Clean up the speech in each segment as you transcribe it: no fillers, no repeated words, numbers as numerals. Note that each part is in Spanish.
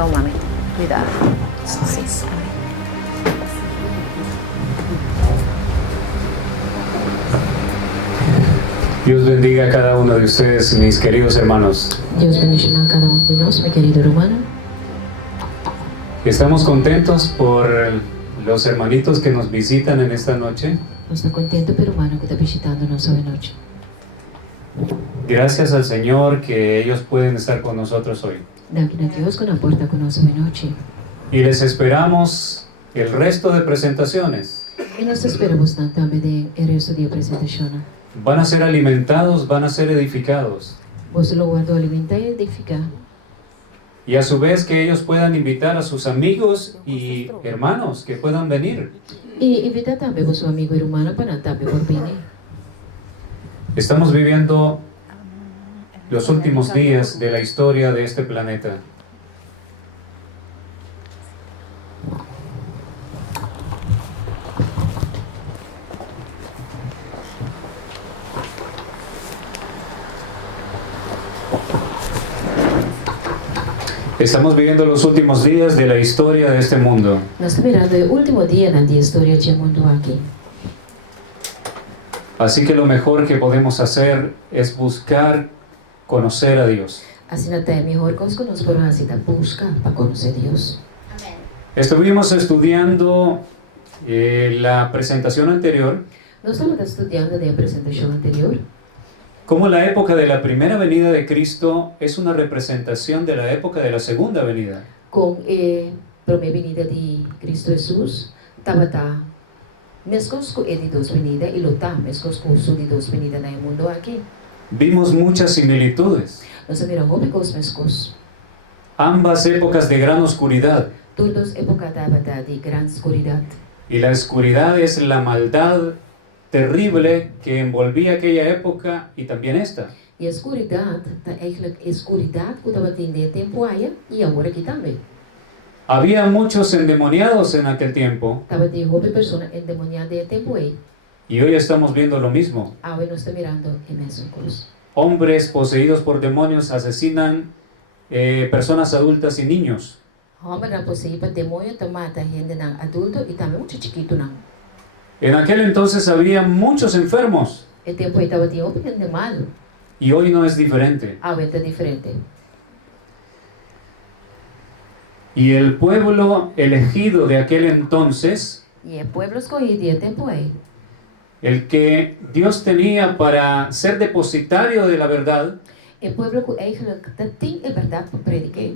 Perdón, mami. Cuidado. Sí, sí. Dios bendiga a cada uno de ustedes, mis queridos hermanos. Dios bendiga a cada uno de nosotros, mi querido hermano. Estamos contentos por los hermanitos que nos visitan en esta noche. Estou contente pelo hermano que está visitando-nos hoje à noite. Gracias al Señor que ellos pueden estar con nosotros hoy. Daqui a Deus que nos porta conosco hoje à noite. Y les esperamos el resto de presentaciones. E nós esperamos tanto também de resto de apresentação. Van a ser alimentados, van a ser edificados. Você lo guardou alimentar e edificar. Y a su vez que ellos puedan invitar a sus amigos y hermanos que puedan venir. E invitar também o seu amigo e irmão para também por vir. Estamos viviendo los últimos días de la historia de este planeta. Estamos viviendo los últimos días de la historia de este mundo. Nós estamos mirando o último dia na história do mundo aqui. Así que lo mejor que podemos hacer es buscar conocer a Dios. Assim até melhor coisa que nós podemos fazer buscar para conhecer Deus. Estuvimos estudiando la presentación anterior, Nós estamos estudando a apresentação anterior. cómo la época de la primera venida de Cristo es una representación de la época de la segunda venida. Com a primeira venida de Cristo Jesus, estava mescos com ele dos venida e lutar mescos com o de dos venida no mundo aqui. Vimos muchas similitudes, Nós miramos os mescos. ambas épocas de gran oscuridad, Todas épocas estava de grande escuridão. y la oscuridad es la maldad terrible que envolvía aquella época y también esta. E a escuridão está eigenlijk escuridão que estava tendo tempo aí e agora aqui também. Había muchos endemoniados en aquel tiempo, Estava de roupa pessoa endemoniada de tempo aí. y hoy estamos viendo lo mismo. Agora nós estamos mirando a mesma coisa. Hombres poseídos por demonios asesinan personas adultas y niños. Homem na possuída demônio mata gente não adulto e também muito chiquito não. En aquel entonces había muchos enfermos, O tempo aí estava de roupa gente malo. y hoy no es diferente. Agora está diferente. Y el pueblo elegido de aquel entonces, E é pueblo escolhido de tempo aí. el que Dios tenía para ser depositario de la verdad, É pueblo que eigenlijk tem a verdade para predicar.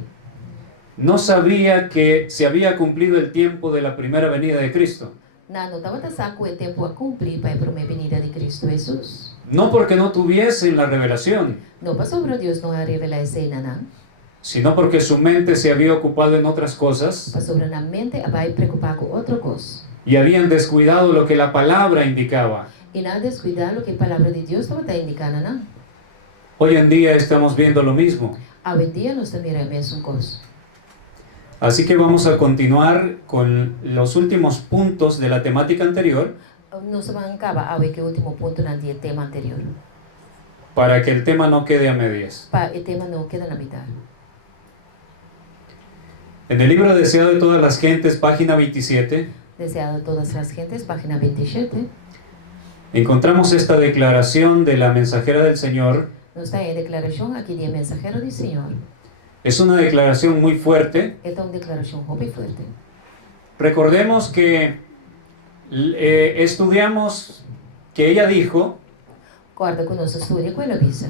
no sabía que se había cumplido el tiempo de la primera venida de Cristo. Não estava a saco o tempo a cumprir para a primeira venida de Cristo Jesus. No porque no tuviesen la revelación, Não para sobre Deus não é revelar essa não. sino porque su mente se había ocupado en otras cosas Para sobre na mente vai preocupar com outra coisa. y habían descuidado lo que la palabra indicaba. E não descuidar o que a palavra de Deus estava indicando não. Hoy en día estamos viendo lo mismo. Hoje em dia nós estamos mirando a mesma coisa. Así que vamos a continuar con los últimos puntos de la temática anterior Nós vamos acabar hoje que o último ponto no dia tema anterior. para que el tema no quede a medias. Para o tema não queda na metade. En el libro Deseado de todas las gentes, página 27, Deseado a todas as gentes, página 27. encontramos esta declaración de la mensajera del Señor. Nós está a declaração aqui de mensajero do Senhor. Es una declaración muy fuerte. Esta é uma declaração muito forte. Recordemos que estudiamos que ella dijo Guarda com nossa história com ela visa.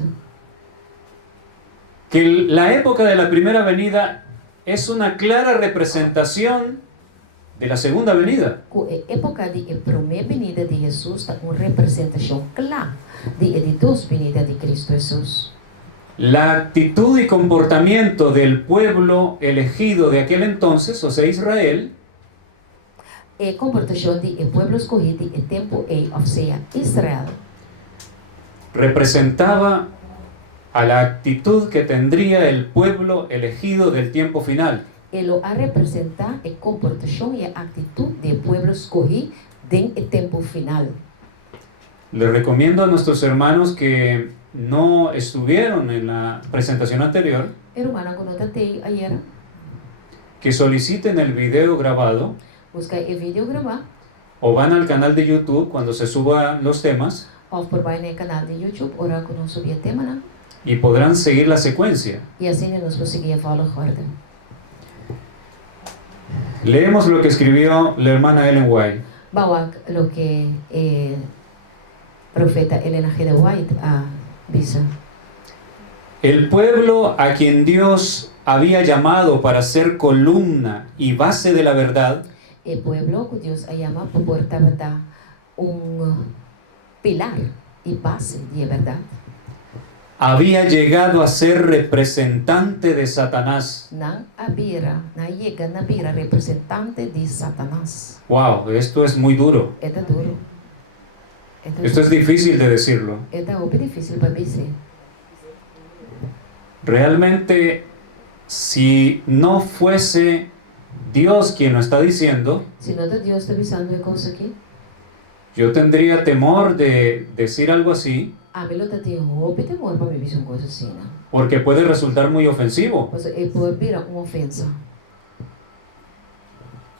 que la época de la primera venida es una clara representación de la segunda venida. Com a época de a primeira venida de Jesus está uma representação clara de a duas venida de Cristo Jesus. La actitud y comportamiento del pueblo elegido de aquel entonces, o sea, Israel, A comportação de o povo escolhido em tempo ou seja, Israel, representaba a la actitud que tendría el pueblo elegido del tiempo final. ele a representar a comportação e a atitude do povo escolhido em o tempo final. Les recomiendo a nuestros hermanos que no estuvieron en la presentación anterior, Hermano, quando eu ayer, que soliciten el video grabado busca e video gravar o van al canal de YouTube cuando se suban los temas of berbij na canal de YouTube ora kung subir tema na y podrán seguir la secuencia. e assim nos conseguir a volgorde. Leemos lo que escribió la hermana Ellen White. Bawag lo que profeta Elena G. de White bisa. El pueblo a quien Dios había llamado para ser columna y base de la verdad, El pueblo que Dios llama por tabata pilar y base de verdad. había llegado a ser representante de Satanás. Na llega na bira representante de Satanás. Wow, esto es muy duro. Eta duro. Esto es difícil de decirlo. Eta é difícil para dizer. Realmente, si no fuese Dios quien lo está diciendo, Se não é Deus está avisando uma coisa aqui, yo tendría temor de decir algo así, a mim não tem roupa e temor para me dizer uma coisa assim, né? porque puede resultar muy ofensivo. Pois pode virar uma ofensa.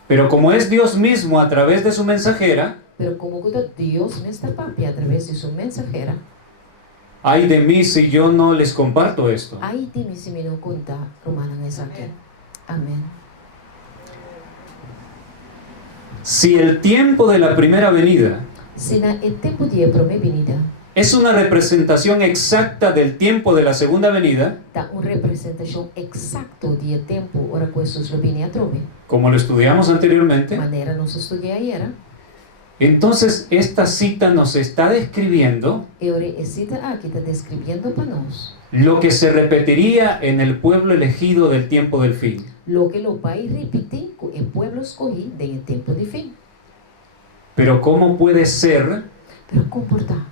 Pero como es Dios mismo a través de su mensajera, Pero como que Deus me está papi através de sua mensajera, ay de mí si yo no les comparto esto. aí de mim se me não conta romana nessa aqui. Amém. Si el tiempo de la primera venida Se na é tempo de para minha venida, es una representación exacta del tiempo de la segunda venida, dá uma representação exacta de tempo ora que Jesus lo viene a trove. como lo estudiamos anteriormente, Maneira nós estudei ayer, entonces esta cita nos está describiendo e ora cita aqui está descrevendo para nós lo que se repetiría en el pueblo elegido del tiempo del fin. lo que lo vai repetir com o povo escolhido em tempo de fim. Pero ¿cómo puede ser Pero comportar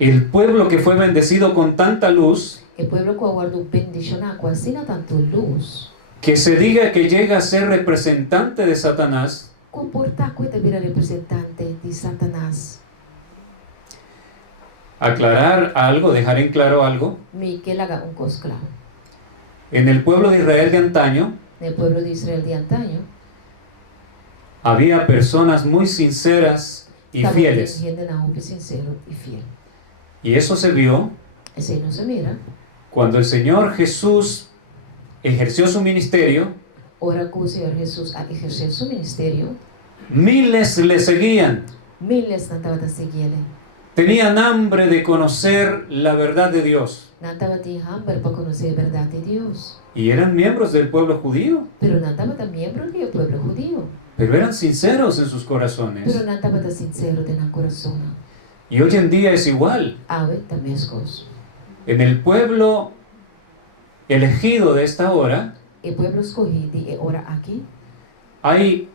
el pueblo que fue bendecido con tanta luz o povo que aguardou bendição com assim tanto luz, que se diga que llega a ser representante de Satanás? comportar que vira representante de Satanás? Aclarar algo, dejar en claro algo. Me que haga coisa claro. En el pueblo de Israel de antaño No povo de Israel de antaño, había personas muy sinceras y estava fieles. gente na roupa sincero e fiel. Y eso se vio Esse aí não se mira. cuando el Señor Jesús ejerció su ministerio. Ora que o Senhor Jesus a exercer seu ministério, Miles le seguían. miles não estavam a seguir ele. Tenían hambre de conocer la verdad de Dios. Não estava de hambre para conhecer a verdade de Deus. Y eran miembros del pueblo judío. Pero não estava também membro do povo judío. Pero eran sinceros en sus corazones. Pero não estava sincero de na coração. Y hoy en día es igual. Ave também as coisas. En el pueblo elegido de esta hora E povo escolhido e ora aqui, hay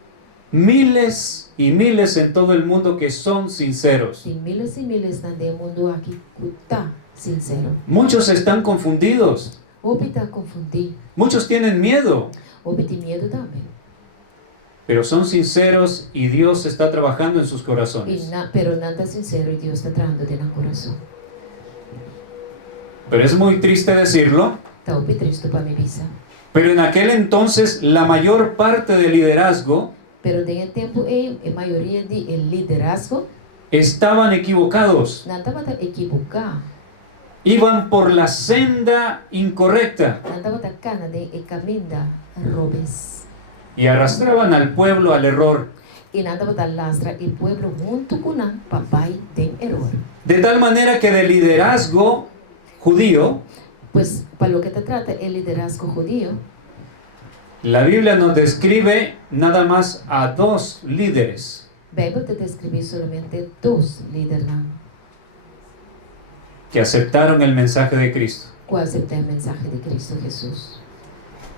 miles y miles en todo el mundo que son sinceros. tem miles e miles no mundo aqui que está sincero. Muchos están confundidos. Ou está confundido, Muchos tienen miedo. ou tem medo também. Pero son sinceros y Dios está trabajando en sus corazones. Pero não está sincero e Deus está tratando de no coração. Pero es muy triste decirlo. Está o triste para mi visa. Pero en aquel entonces la mayor parte del liderazgo Pero en el tiempo, a maioria de liderazgo estaban equivocados. não estava equivocado, Iban por la senda incorrecta não estava cana de caminho da robes. y arrastraban al pueblo al error. E não estava lastra o povo junto com o papai de error. De tal manera que del liderazgo judío, Pues para lo que te trata el liderazgo judío, la Biblia nos describe nada más a dos líderes. a Bíblia te describe solamente dos líderes Que aceptaron el mensaje de Cristo. que aceptaron el mensaje de Cristo Jesús.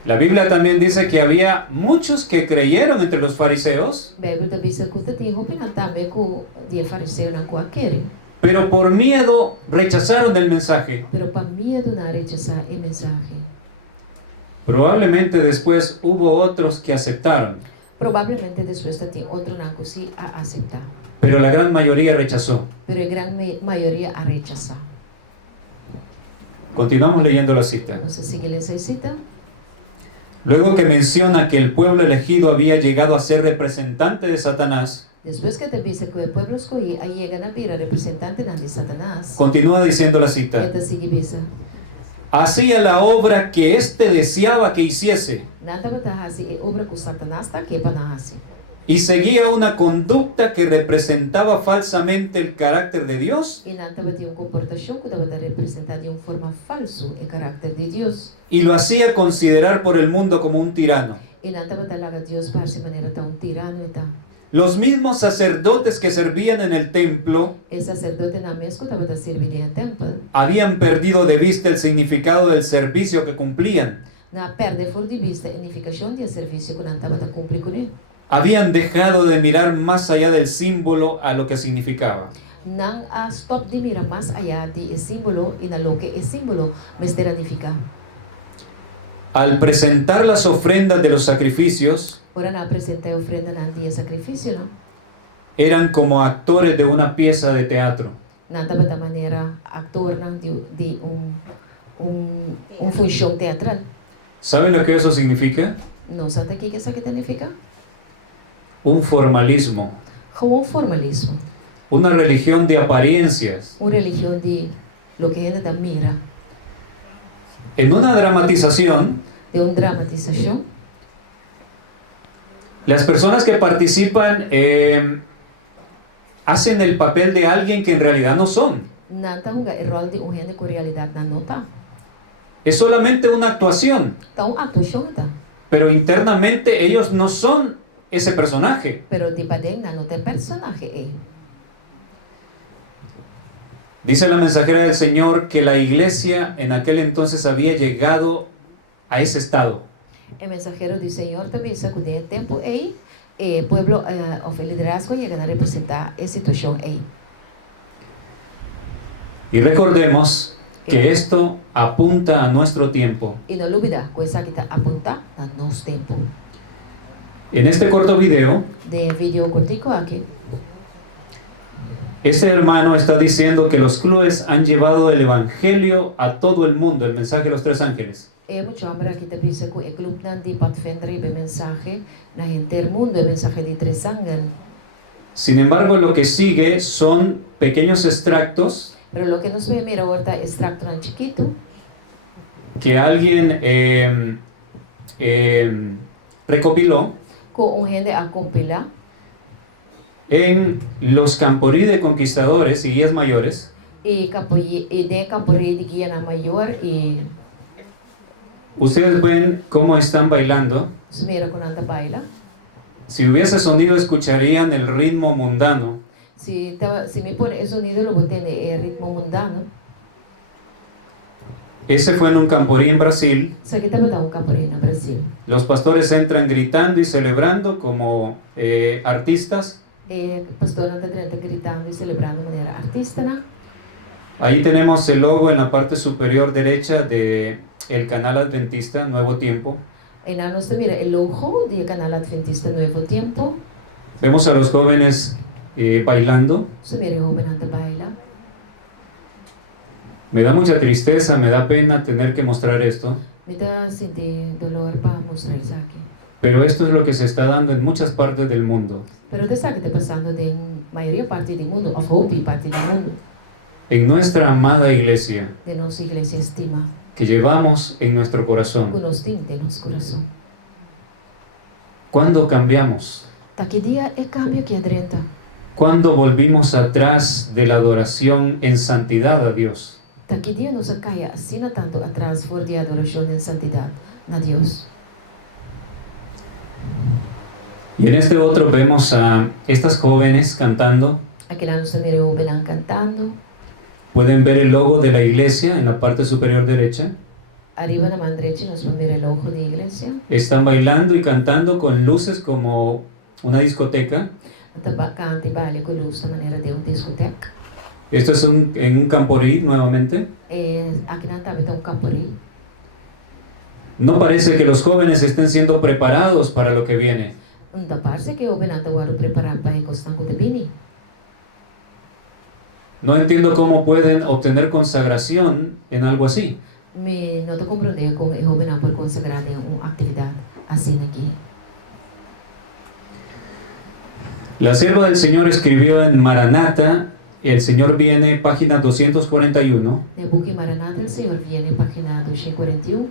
La Biblia también dice que había muchos que creyeron entre los fariseos, A Bíblia também se escuta tem opinião também com de fariseu na qual querem, pero por miedo rechazaron el mensaje. pero para medo não rechazar o mensaje. Probablemente después hubo otros que aceptaron, Provavelmente depois tem outro não que a aceitar, pero la gran mayoría rechazó. pero a grande maioria a rechazar. Continuamos leyendo la cita. Vamos a seguir essa cita. Luego que menciona que el pueblo elegido había llegado a ser representante de Satanás, Después que te dice que el pueblo escogido ahí llegan a ver representante de Satanás, continúa diciendo la cita: esta sigue bisa. hacía la obra que éste deseaba que hiciese Nanta batahasi obra con Satanás ta que panahasi. y seguía una conducta que representaba falsamente el carácter de Dios E nanta bati un comportación que debe representar de una forma falso el carácter de Dios. y lo hacía considerar por el mundo como un tirano. E nanta batalaga Dios para esa manera ta un tirano eta. Los mismos sacerdotes que servían en el templo El sacerdote na mesco ta bata servir en el templo. habían perdido de vista el significado del servicio que cumplían. Na perde for de vista a significación del servicio que nanta bata cumplir con él. Habían dejado de mirar más allá del símbolo a lo que significaba. Nang stop de mirar más allá de el símbolo y na lo que el símbolo me significa. Al presentar las ofrendas de los sacrificios, Ahora na presenta ofrenda na día sacrificio, no? eran como actores de una pieza de teatro. Nanta bata manera actor na de función teatral. ¿Saben lo que eso significa? No sabe aqui que significa? Un formalismo, Gewoon formalismo. una religión de apariencias. Una religión de lo que gente mira. En una dramatización, De una dramatización. las personas que participan hacen el papel de alguien que en realidad no son. Nanta hunga el rol de un gente con realidad na nota. Es solamente una actuación, Ta un actuación ta. pero internamente ellos no son ese personaje. Pero di badeng na nota personaje Dice la mensajera del Señor que la iglesia en aquel entonces había llegado a ese estado. El mensajero del Señor también se acude el tiempo el pueblo o el liderazgo llegan a representar esa situación Y recordemos que esto apunta a nuestro tiempo. Y no olvida, cosa que está apunta a nuestro tiempo. En este corto video, De video cortico aquí, este hermano está diciendo que los clubes han llevado el evangelio a todo el mundo, el mensaje de los tres ángeles. mucho hombre aquí te dice que el club nanti pat fendri el mensaje na gente del mundo, el mensaje de tres ángeles. Sin embargo, lo que sigue son pequeños extractos Pero lo que nos ve, mira, ahorita extracto tan chiquito, que alguien recopiló con un gente a compilar en los Camporí de Conquistadores y Guías Mayores. y de Camporé de Guiana Mayor y Ustedes ven cómo están bailando. se mira con anda baila. Si hubiese sonido, escucharían el ritmo mundano. Si me pone el sonido, lo boté en el ritmo mundano. Ese fue en un Camporí en Brasil. O sea, que estaba un Camporé en Brasil. Los pastores entran gritando y celebrando como artistas. El pastor anda gritando y celebrando de manera artística. Ahí tenemos el logo en la parte superior derecha de el canal adventista Nuevo Tiempo. En la nuestra mira el logo del canal Adventista Nuevo Tiempo. Vemos a los jóvenes bailando. Se mira el joven anda baila. Me da mucha tristeza, me da pena tener que mostrar esto, Me da sentir dolor para mostrar eso aquí. pero esto es lo que se está dando en muchas partes del mundo. Pero te sabe que está pasando de mayoría parte del mundo, of hope parte del mundo, En nuestra amada iglesia de nuestra iglesia estima, que llevamos en nuestro con corazón, los tintes de nuestro corazón. ¿cuándo cambiamos? ¿Ta qué día el cambio que adrenta? ¿Cuándo volvimos atrás de la adoración en santidad a Dios? ¿Ta qué día nos cae así no tanto atrás por de adoración en santidad a Dios? Y en este otro vemos a estas jóvenes cantando. Aquí la nos mira joven cantando. Pueden ver el logo de la iglesia en la parte superior derecha. Arriba la mano derecha nos mira el ojo de iglesia. Están bailando y cantando con luces como una discoteca. Canta y baila con luz de manera de una discoteca. Esto es en un Camporí nuevamente. Aquí no está un Camporí. No parece que los jóvenes estén siendo preparados para lo que viene. Da parece que joven anda a preparar para el costanco de Bini. No entiendo cómo pueden obtener consagración en algo así. Me no te comprende con el joven por consagrar en una actividad así aquí. La sierva del Señor escribió en Maranata, el Señor viene, página 241. De boek Maranata, el Señor viene, página 241.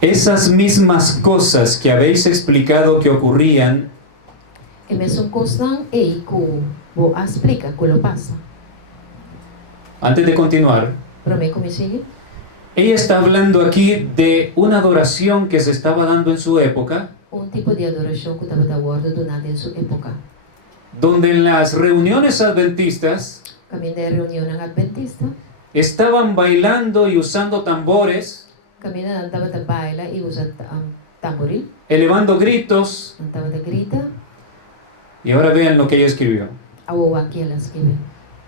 Esas mismas cosas que habéis explicado que ocurrían, E mesmo constan e que vou explica que lo pasa. antes de continuar, Para mí como sigue, ella está hablando aquí de una adoración que se estaba dando en su época, tipo de adoração que estava da guarda durante sua época. donde en las reuniones adventistas Caminho de reunião adventista, estaban bailando y usando tambores, caminho andava da baila e usa tamboril, elevando gritos, andava da grita, y ahora vean lo que ella escribió. ao aquelas que vem.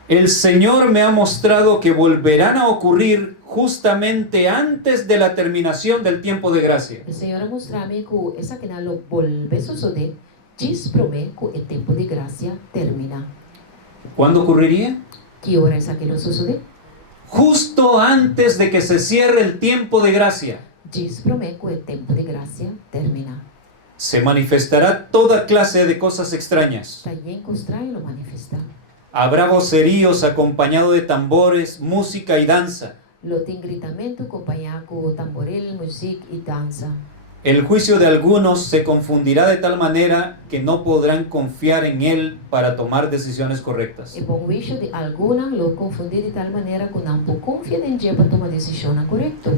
El Señor me ha mostrado que volverán a ocurrir justamente antes de la terminación del tiempo de gracia. O Senhor mostrou-me que essa que não volve a suceder, diz para mim que o tempo de graça termina. ¿Cuándo ocurriría? Que hora é aquilo suceder? Justo antes de que se cierre el tiempo de gracia. Diz para mim que o tempo de graça termina. Se manifestará toda clase de cosas extrañas. Está em encontrar e lo manifestar. Habrá voceríos acompañados de tambores, música y danza. Lo tem gritamento acompanhado com tamboril, música e dança. El juicio de algunos se confundirá de tal manera que no podrán confiar en él para tomar decisiones correctas. E bom juízo de alguna lo confundir de tal maneira que não pode confiar em Deus para tomar decisão correta.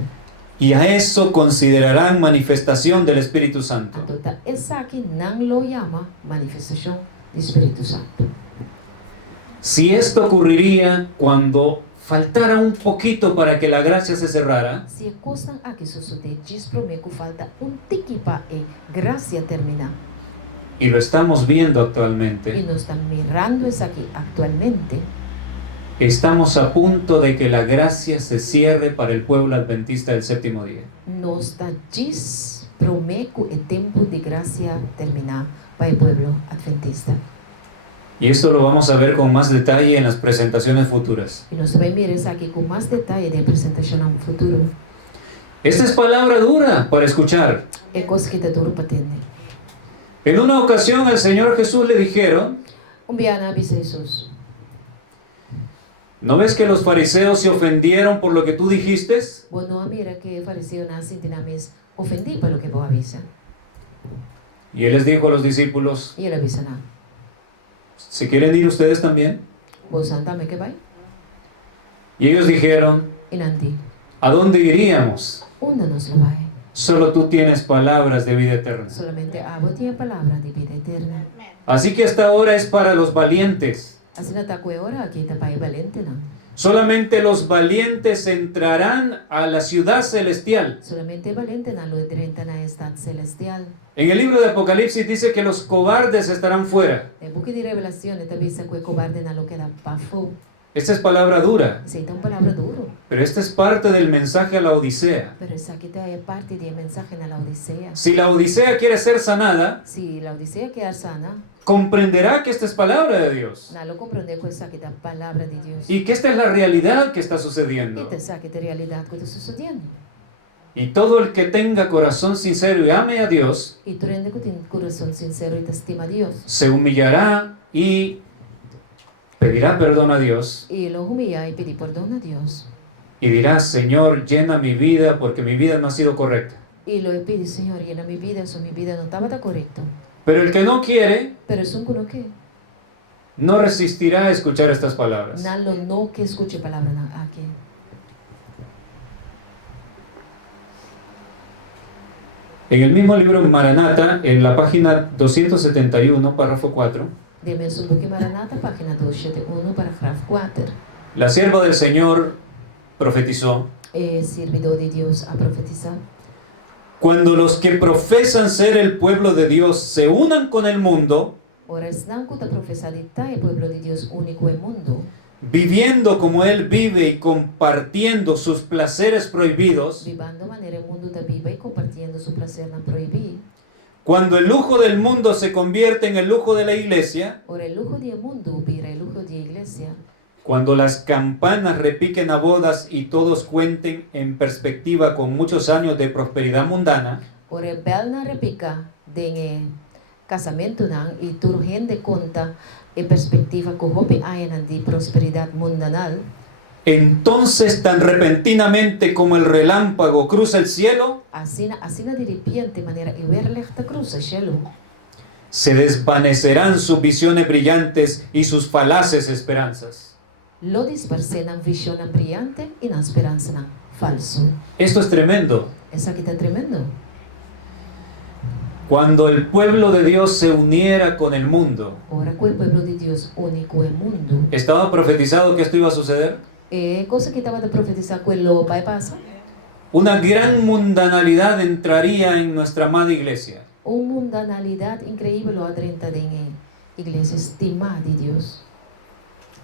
Y a eso considerarán manifestación del Espíritu Santo. Então, essa aqui não lo chama manifestação do Espírito Santo. Si esto ocurriría cuando faltara un poquito para que la gracia se cerrara, Se a coisa aqui suceder, diz para mim que falta tique para a graça terminar. y lo estamos viendo E actualmente, nós estamos mirando isso aqui atualmente. estamos a punto de que la gracia se cierre para el pueblo adventista del séptimo día. Nós está diz para mim que o tempo de graça terminar para o povo adventista. Y esto lo vamos a ver con más detalle en las presentaciones futuras. E nós vamos mirar isso aqui com mais detalhe de apresentação no futuro. Esta es palabra dura para escuchar. É coisa que está duro para entender. En una ocasión al Señor Jesús le dijeron, Dia na avisa Jesus. ¿no ves que los fariseos se ofendieron por lo que tú dijiste? Bom, não mira que fariseu na sintinames ofendi para o que vou avisa. Y él les dijo a los discípulos, E ele avisa não. ¿se quieren ir ustedes también? Vou santame que vai? Y ellos dijeron, E nanti. ¿a dónde iríamos? Onde nos lo vai? Solo tú tienes palabras de vida eterna. Solamente a tinha palavra de vida eterna. Así que esta hora es para los valientes. Assim não está com a hora aqui está para valente não. Solamente los valientes entrarán a la ciudad celestial. Solamente valente não lo entra na estado celestial. En el libro de Apocalipsis dice que los cobardes estarán fuera. É book de revelação está vista que o cobarde não lo queda para fora. Esta es palabra dura, Isso é uma palavra duro. pero esta es parte del mensaje a la Odisea. Pero essa aqui é parte do mensagem na Odisseia. Si la Odisea quiere ser sanada, Se a Odisseia quer sana, comprenderá que esta es palabra de Dios não lo compreender com essa aqui da palavra de Deus. y que esta es la realidad que está E sucediendo. essa aqui é a realidade que está sucedendo. Y todo el que tenga corazón sincero y ame a Dios, E tu rende que tem coração sincero e te estima a Deus. se humillará y pedirá perdón a Dios E lo humilha e pedir perdão a Deus. y dirá, Señor, llena mi vida porque mi vida no ha sido correcta. E lo pede, Senhor, llena minha vida não estava correto. Pero el que no quiere, Pero é um que que no resistirá a escuchar estas palabras. não que escute a palavra aqui. En el mismo libro Maranata, en la página 271, párrafo 4, De mesmo book Maranata, página 271, parágrafo 4. la sierva del Señor profetizó, Servidor de Deus a profetizar. cuando los que profesan ser el pueblo de Dios se unan con el mundo, Ora, não que está professado é o povo de Deus único no mundo, viviendo como Él vive y compartiendo sus placeres prohibidos, vivendo maneira o mundo da viva e compartilhando seu prazer não proibir. cuando el lujo del mundo se convierte en el lujo de la iglesia, Ora, o lujo do mundo vira o lujo da igreja. Cuando las campanas repiquen a bodas y todos cuenten en perspectiva con muchos años de prosperidad mundana, Ora bel na repika denge casamento nang y turgen de conta e perspectiva ko hopi ayan di prosperidad mundanal. entonces tan repentinamente como el relámpago cruza el cielo, Asina de repente manera iwerlechta cruz a cielo. se desvanecerán sus visiones brillantes y sus falaces esperanzas. Lo dispersen visión brillante y na esperanza na falso. Esto es tremendo. Esa que está tremendo. Cuando el pueblo de Dios se uniera con el mundo, Ora que el pueblo de Dios único en mundo. ¿estaba profetizado que esto iba a suceder? Cosa que estaba de profetizar quello vai pasa. Una gran mundanalidad entraría en nuestra amada iglesia. Una mundanalidad increíble lo adrenta de iglesia estimada de Dios.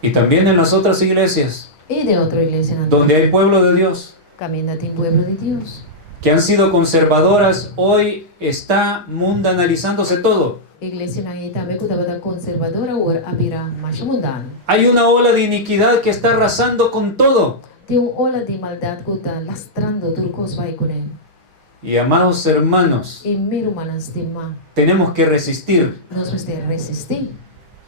Y también en las otras iglesias, Y de otra iglesia donde hay pueblo de Dios, camina en pueblo de Dios. que han sido conservadoras, hoy está mundanalizándose todo. Iglesia na ita me kutaba da conservadora o abira más mundana. Hay una ola de iniquidad que está arrasando con todo. Tiene una ola de maldad que está lastrando turcos vai con él. Y amados hermanos, Y miro manas estima. tenemos que resistir. Nos veste resistir.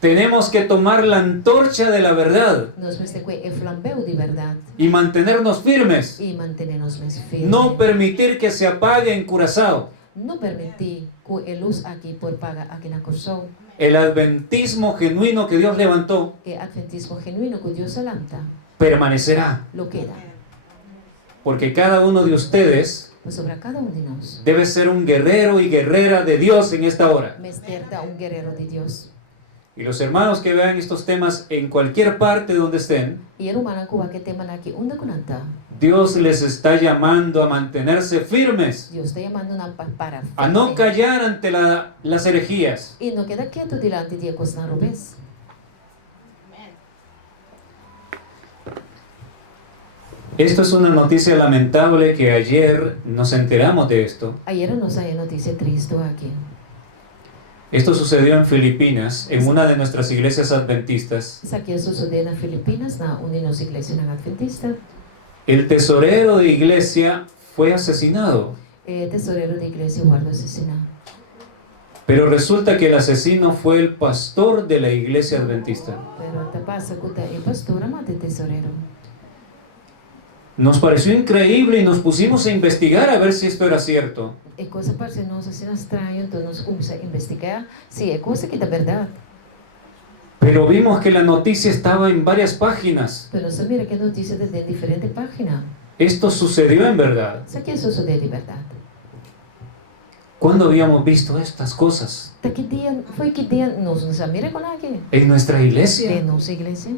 Tenemos que tomar la antorcha de la verdad Nos veste que el flambeo de verdad. y mantenernos firmes. Y mantenernos más firmes. No permitir que se apague en Curazao. No permitir que el luz aquí por paga aquí na Corsao. El adventismo genuino que Dios levantó El adventismo genuino que Dios alanta. permanecerá. Lo queda. Porque cada uno de ustedes Pues sobre cada uno de nosotros. debe ser un guerrero y guerrera de Dios en esta hora. Me despierta un guerrero de Dios. Y los hermanos que vean estos temas en cualquier parte donde estén, Y el humano que tema aquí unda kunanta. Dios les está llamando a mantenerse firmes, Dios está llamando para a no callar ante las herejías. y no queda quieto delante de cosas robes. Esto es una noticia lamentable que ayer nos enteramos de esto. Ayer nos hay noticia triste aquí. Esto sucedió en Filipinas, en una de nuestras iglesias adventistas. Es aquí sucede en Filipinas, na uninos iglesia na adventista. El tesorero de iglesia fue asesinado, Tesorero de iglesia guarda asesina. pero resulta que el asesino fue el pastor de la iglesia adventista. Pero te pasa que el pastor mate tesorero. Nos pareció increíble y nos pusimos a investigar a ver si esto era cierto. E cosa parece nos assim estranho, então nos começa a investigar se é coisa que é verdade. Pero vimos que la noticia estaba en varias páginas. Pero se mira que notícia de diferente página. Esto sucedió en verdad. Isso aqui é suceder de verdade. ¿Cuándo habíamos visto estas cosas? Daqui dia, foi que dia nos mira com aqui. En nuestra De iglesia. nossa igreja.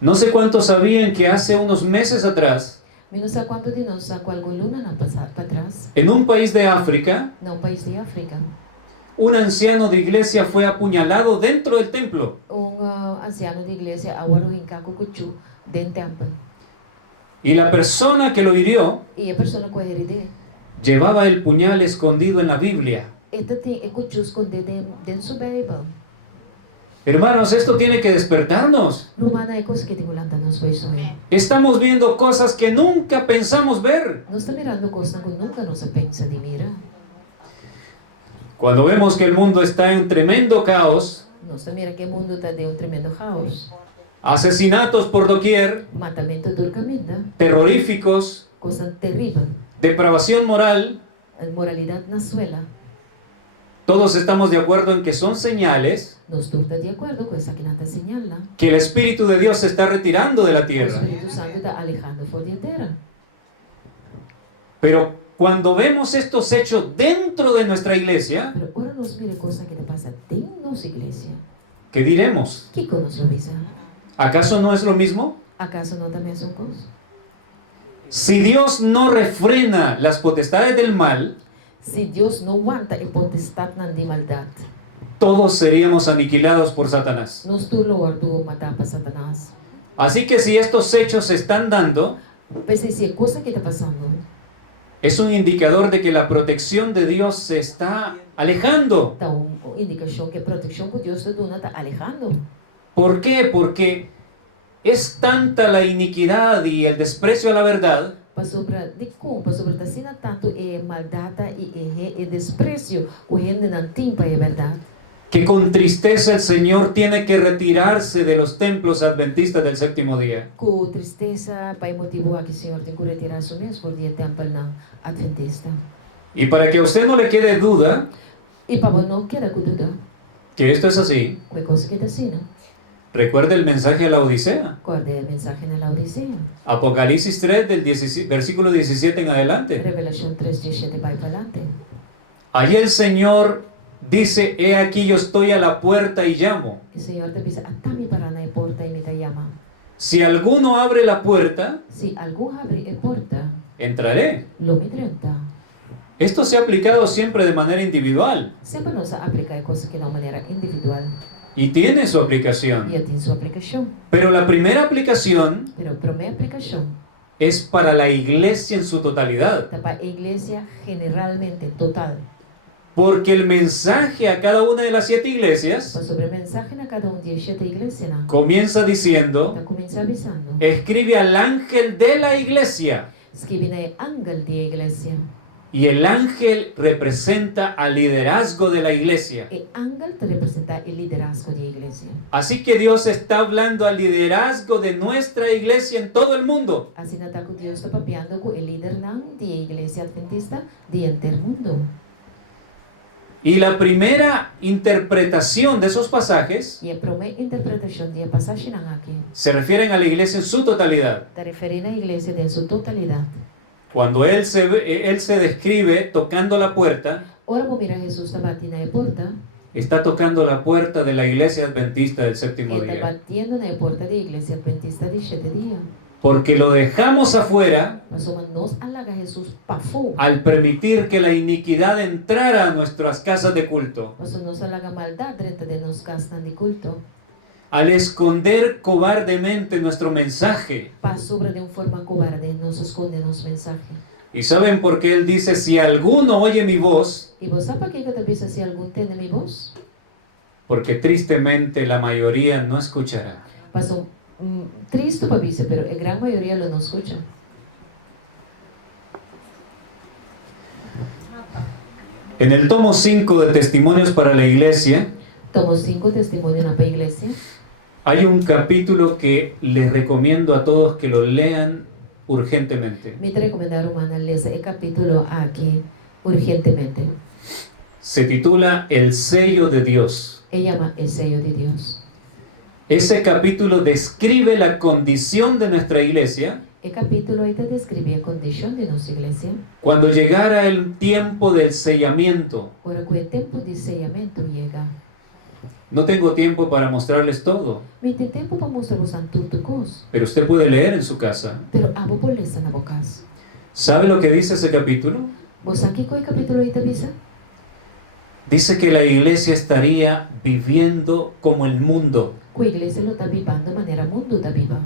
No sé cuántos sabían que hace unos meses atrás, Menos a quanto de nós sacou algo luna na para trás, en un país de África, no país de África. un anciano de iglesia fue apuñalado dentro del templo. Anciano de igreja agora o encaco cuchu dentro templo. Y la persona que lo hirió E a pessoa com heride, llevaba el puñal escondido en la Biblia. esta tem cuchu escondido dentro sua Bíblia. Hermanos, esto tiene que despertarnos. Rumana é coisa que tem lanta nos foi sonho. Estamos viendo cosas que nunca pensamos ver. Nós estamos mirando coisas que nunca nos pensa de mira. Cuando vemos que el mundo está en tremendo caos, Nós estamos mirando que o mundo está de tremendo caos. asesinatos por doquier, Matamento turcamente, terroríficos, coisa terrível. depravación moral, Moralidade na suela. todos estamos de acuerdo en que son señales Nós estamos de acordo com essa que nata señala. que el Espíritu de Dios se está retirando de la O tierra. Espírito Santo está alejando por de terra. Pero cuando vemos estos hechos dentro de nuestra iglesia, Pero ora nos mira coisa que te passa dentro da nossa igreja. ¿qué diremos? Que nos avisa? ¿Acaso no es lo mismo? Acaso não também são coisas? Si Dios no refrena las potestades del mal, Se Deus não aguanta a potestade na de maldade, todos seríamos aniquilados por Satanás. nós tu Lord do matar para Satanás. Así que si estos hechos se están dando, Pensa se é coisa que está passando, es un indicador de que la protección de Dios se está alejando. está uma indicação que a proteção que Deus te dá está alejando. ¿Por qué? Porque es tanta la iniquidad y el desprecio a la verdad Pasobra de kung, pasobra ta sina tanto maldata e desprecio correndo ng timpa e verdad. que con tristeza el Señor tiene que retirarse de los templos adventistas del séptimo día. Com tristeza, pai motivo a que o Senhor tem que retirar su mes por dia temple ng Adventista. Y para que a usted no le quede duda E para não queda com duda, que esto es así, que coisa que está assim, recuerde el mensaje a la Odisea. Guarda o mensagem na Laodicea. Apocalipsis 3 del versículo 17 en adelante. Revelação 3:17 vai para adelante. Allí el Señor dice, he aquí yo estoy a la puerta y llamo. O Senhor te diz, atami para na porta e me te chama. Si alguno abre la puerta, Se algum abre a porta, entraré. lo me trenta. Esto se ha aplicado siempre de manera individual Sempre nos aplica a coisa que de maneira individual. y tiene su aplicación. E tem sua aplicação. Pero la primera aplicación Pero a primeira aplicação es para la iglesia en su totalidad. está para a igreja generalmente, total. Porque el mensaje a cada una de las 7 iglesias Para sobre a mensagem a cada de 7 igrejas, comienza diciendo, está começa avisando. escribe al ángel de la iglesia. Escreve na ángel de igreja. Y el ángel representa al liderazgo de la iglesia. E ángel te representa o liderazgo de igreja. Así que Dios está hablando al liderazgo de nuestra iglesia en todo el mundo. Assim, está com Deus está papeando com o líder de igreja adventista de inteiro mundo. Y la primera interpretación de esos pasajes E a primeira interpretação de passagem aqui se refieren a la iglesia en su totalidad. está referindo à igreja em sua totalidade. Cuando él se describe tocando la puerta, Ora, vou mirar Jesus está batendo na porta está tocando la puerta de la iglesia adventista del e séptimo está día. batendo na porta da igreja adventista de 7 dias. Porque lo dejamos afuera Mas uma nos alaga Jesus para fora. al permitir que la iniquidad entrara a nuestras casas de culto. Mas nos alaga maldade dentro de nos casas de culto. Al esconder cobardemente nuestro mensaje. Para sobre de forma cobarde nos esconde nos mensaje. ¿Y saben por qué él dice, si alguno oye mi voz? E você sabe que talvez se algum tem mi voz? Porque tristemente la mayoría no escuchará. Passou triste para você, pero a grande maioria lo não escuta. En el tomo 5 de Testimonios para la Iglesia, Tomo 5 testemunhos na igreja. hay un capítulo que les recomiendo a todos que lo lean urgentemente. Me recomendaram a ler o capítulo aqui urgentemente. Se titula El sello de Dios. E chama El sello de Deus. Ese capítulo describe la condición de nuestra iglesia O capítulo aí descreve a condição de nossa igreja. cuando llegara el tiempo del sellamiento. Ora, com o tempo de sellamento chega. No tengo tiempo para mostrarles todo, Me tem tempo para mostrar-vos tudo coisa. pero usted puede leer en su casa. Pero abo por ler na boca. ¿Sabe lo que dice ese capítulo? Você aqui com o capítulo aí avisa? Dice que la iglesia estaría viviendo como el mundo. Com a igreja lo está vivendo de maneira mundo está viva.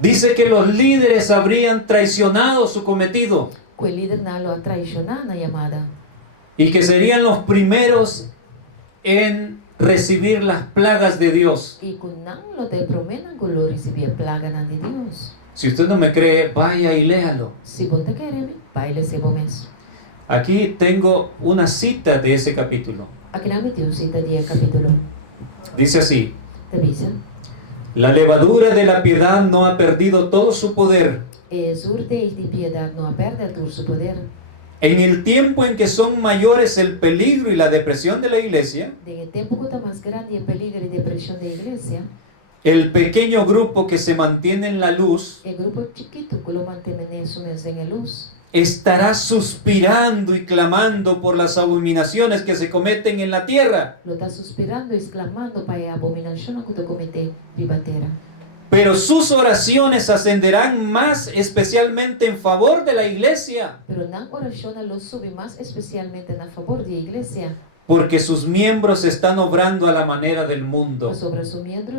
Dice que los líderes habrían traicionado su cometido Com o líder não lo traicionar na chamada. y que serían los primeros en recibir las plagas de Dios. E com não lo te prometem que lo recebia plaga de Deus. Si usted no me cree, vaya y léalo. Se você quer, vai ler seu mês. Aquí tengo una cita de ese capítulo. Aqui na meteu cita de capítulo. Dice así: Te avisa. la levadura de la piedad no ha perdido todo su poder. E surte de piedade não perde todo seu poder. En el tiempo en que son mayores el peligro y la depresión de la iglesia, De tempo que está mais grande o peligro e depressão da igreja, el pequeño grupo que se mantiene en la luz o grupo chiquito que lo mantém em luz, estará suspirando y clamando por las abominaciones que se cometen en la tierra. lo está suspirando e exclamando para a abominação que tu comete vivatera. Pero sus oraciones ascenderán más especialmente en favor de la iglesia, Pero na oração lo sube mais especialmente na favor da igreja, porque sus miembros están obrando a la manera del mundo. sobre su miembro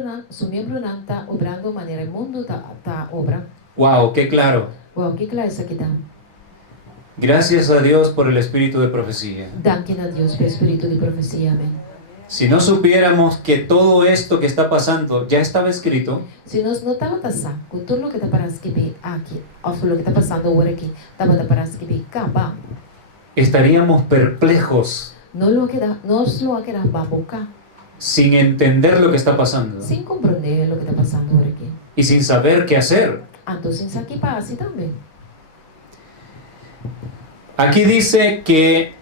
não está obrando de maneira o mundo está obra. Wow, qué claro. Uau, que claro isso aqui está. Gracias a Dios por el espíritu de profecía. Danke a Deus pelo espírito de profecia, amém. Si no supiéramos que todo esto que está pasando ya estaba escrito, Se nós não estava passando, com tudo o que está para escrever aqui, ou o que está passando agora aqui, estava para escrever cá, estaríamos perplejos nós lo queda boca, sin entender lo que está pasando sem compreender o que está passando agora aqui. y sin saber qué hacer. Então, sem saber que passa também. Aquí dice que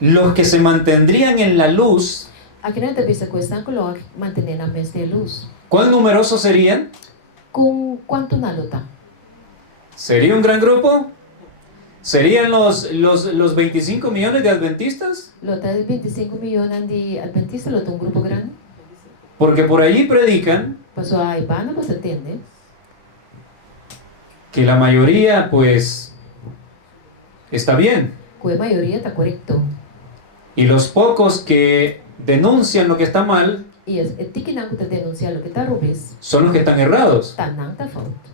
los que se mantendrían en la luz, Aqui na entrevista com estão coloca manter a mesa de luz. ¿cuán numerosos serían? Com quanto na luta? ¿Sería un gran grupo? ¿Serían los 25 millones de adventistas? Lota de 25 milhões de adventistas, lota um grupo grande. Porque por allí predican Passou a Ibana, você entende? que la mayoría pues está bien. Que a maioria está correto. Y los pocos que denuncian lo que está mal E as que não está denunciando o que está rubis, son los que están errados. está não está falta.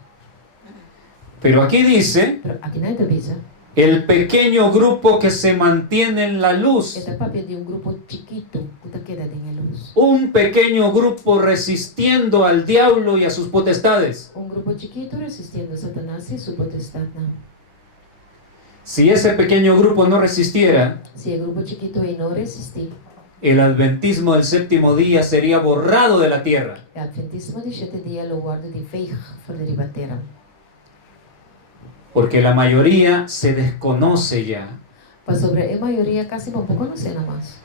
Pero aquí dice, Pero aqui na entrevista, el pequeño grupo que se mantiene en la luz, está papel de um grupo chiquito que está quedando em luz. un pequeño grupo resistiendo al diablo y a sus potestades. Um grupo chiquito resistindo a Satanás e sua potestade. Si ese pequeño grupo no resistiera, Se o grupo chiquito aí não resistir, el adventismo del séptimo día sería borrado de la tierra. o adventismo de 7 dias lo guarda de veig fora de batera. Porque la mayoría se desconoce ya. Para sobre a maioria quase não conhece nada mais.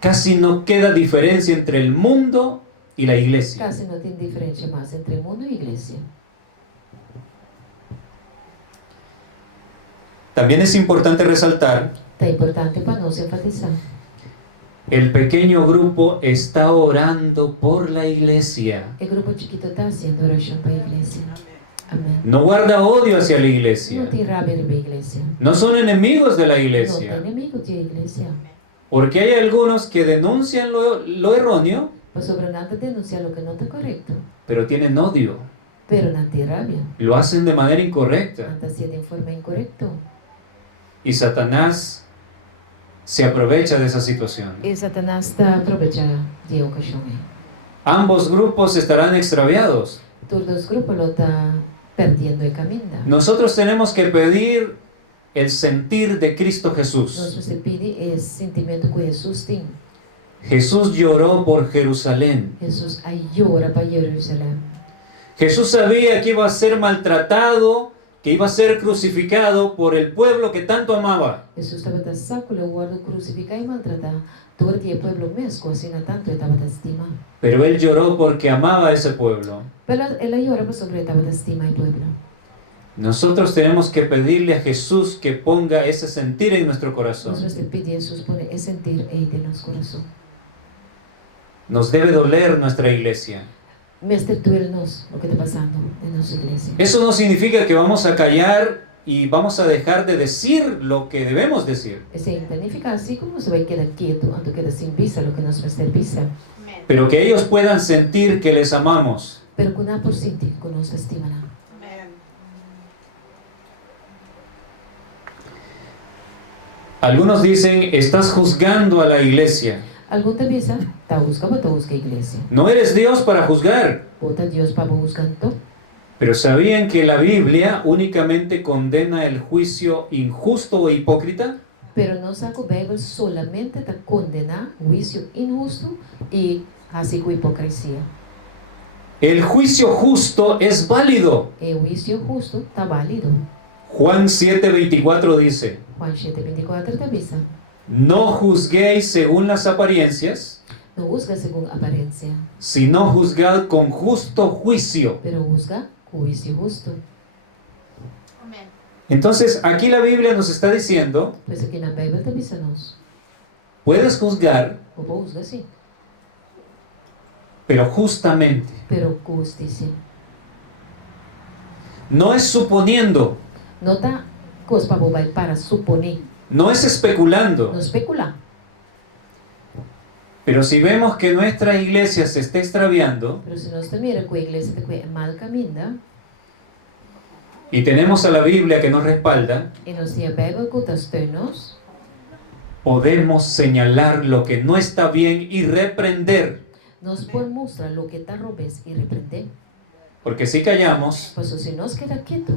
Casi no queda diferencia entre el mundo y la iglesia. Quase não tem diferença mais entre mundo e igreja. También es importante resaltar, É importante para nós enfatizar. el pequeño grupo está orando por la iglesia. O grupo chiquito está fazendo oração para a igreja. Amém. No guarda odio hacia la Não iglesia. tem rabia para a igreja. No son enemigos de la Não tem iglesia. inimigo da igreja. Porque hay algunos que denuncian lo erróneo, Para sobre nada denunciar o que não está correto. pero tienen odio. Pero não tem rabia. Lo hacen de manera Não incorrecta. está sendo em forma incorreta. Y Satanás se aprovecha de esa situación. E Satanás está aproveitando de ocasião. Ambos grupos estarán extraviados. Todos os grupos lo está perdendo o caminho. Nosotros tenemos que pedir el sentir de Cristo Nós Jesús. você pede esse sentimento que Jesus tem. Jesús lloró por Jerusalén. Jesus aí llora para Jerusalém. Jesús sabía que iba a ser maltratado, que iba a ser crucificado por el pueblo que tanto amaba. Jesus estava da saco, o guardo crucificar e maltratar. Todo o pueblo mesmo, assim, tanto estava da estima. Pero él lloró porque amaba a ese pueblo. Pero ela llorava sobre estava da estima e pueblo. Nosotros tenemos que pedirle a Jesús que ponga ese sentir en nuestro Nós corazón. você pede Jesus pone esse sentir aí de nosso coração. Nos debe doler nuestra iglesia. Mestre, duele-nos o que está passando em nossa igreja. Eso no significa que vamos a callar y vamos a dejar de decir lo que debemos decir. Isso significa assim como você vai quedar quieto, antes queda sem vista o que nós vamos ter vista. Pero que ellos puedan sentir que les amamos. Pero que não por sentir que nós estima. Algunos dicen, estás juzgando a la iglesia. Algum te avisa, tá busca a igreja. No eres Dios para juzgar. Bota Deus para buscando. Pero ¿sabían que la Biblia únicamente condena el juicio injusto o hipócrita? Pero não sabe que a Bíblia solamente está condenar o juízo injusto e assim com hipocrisia. El juicio justo es válido. E o juízo justo está válido. Juan 7:24 dice, Juan 7:24 te avisa. no juzguéis según las apariencias, Não juzga segundo a aparência, sino juzgad con justo juicio. pero juzga com o juízo justo. Entonces, aquí la Biblia nos está diciendo, Pois aqui na Bíblia te avisa-nos. puedes juzgar, O povo juzga sim, pero justamente. pero com justiça. No es suponiendo, Não está coisa para bobar para suponer, no es especulando. não especular. Pero si vemos que nuestra iglesia se está extraviando Pero se nós também com a igreja está mal caminho, y tenemos a la Biblia que nos respalda, e nós temos a Bíblia que está nos, podemos señalar lo que no está bien y reprender. Nós podemos mostrar lo que está robes y reprender. Porque si callamos, Pues si nós queda quieto,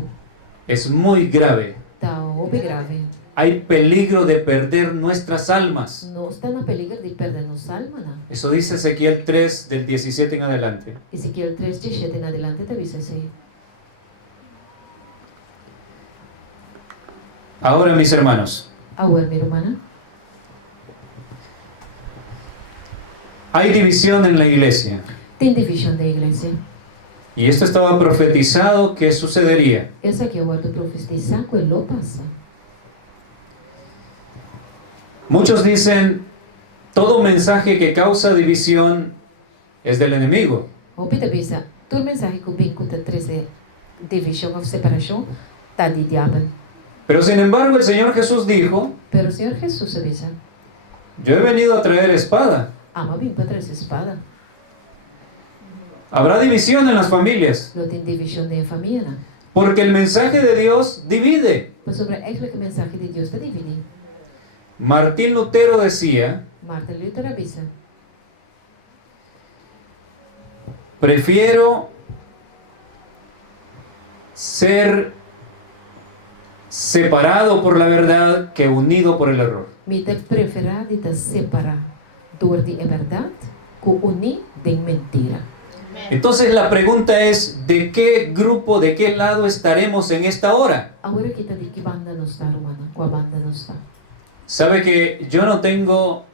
es muy grave. está obra grave. Hay peligro de perder nuestras almas. No está na peligro de perder nossa alma, não. Eso dice Ezequiel 3 del 17 en adelante. Ezequiel 3:17 en adelante te dice así. Ahora, mis hermanos, Agora, minha irmã, hay división en la iglesia. tem divisão da igreja. Y esto estaba profetizado que sucedería. Essa aqui é o do profetizar que lo passa. Muchos dicen, todo mensaje que causa división es del enemigo. O Peter pensa, todo mensagem que vem contra trazer divisão ou separação, está de diabo. Pero sin embargo, el Señor Jesús dijo, Pero o Senhor Jesus avisa, yo he venido a traer espada. ama vim para trazer espada. Habrá división en las familias, Lo tem divisão da família, não. porque el mensaje de Dios divide. Mas sobre a mensagem de Deus está dividido. Martín Lutero decía, Martin Luther avisa, prefiero ser separado por la verdad que unido por el error. me te preferar de te separar door de verdade que unir de mentira. Entonces la pregunta es, ¿de qué grupo, de qué lado estaremos en esta hora? Agora kita de que banda não está, Romana? Qual banda não está? Sabe que yo no tengo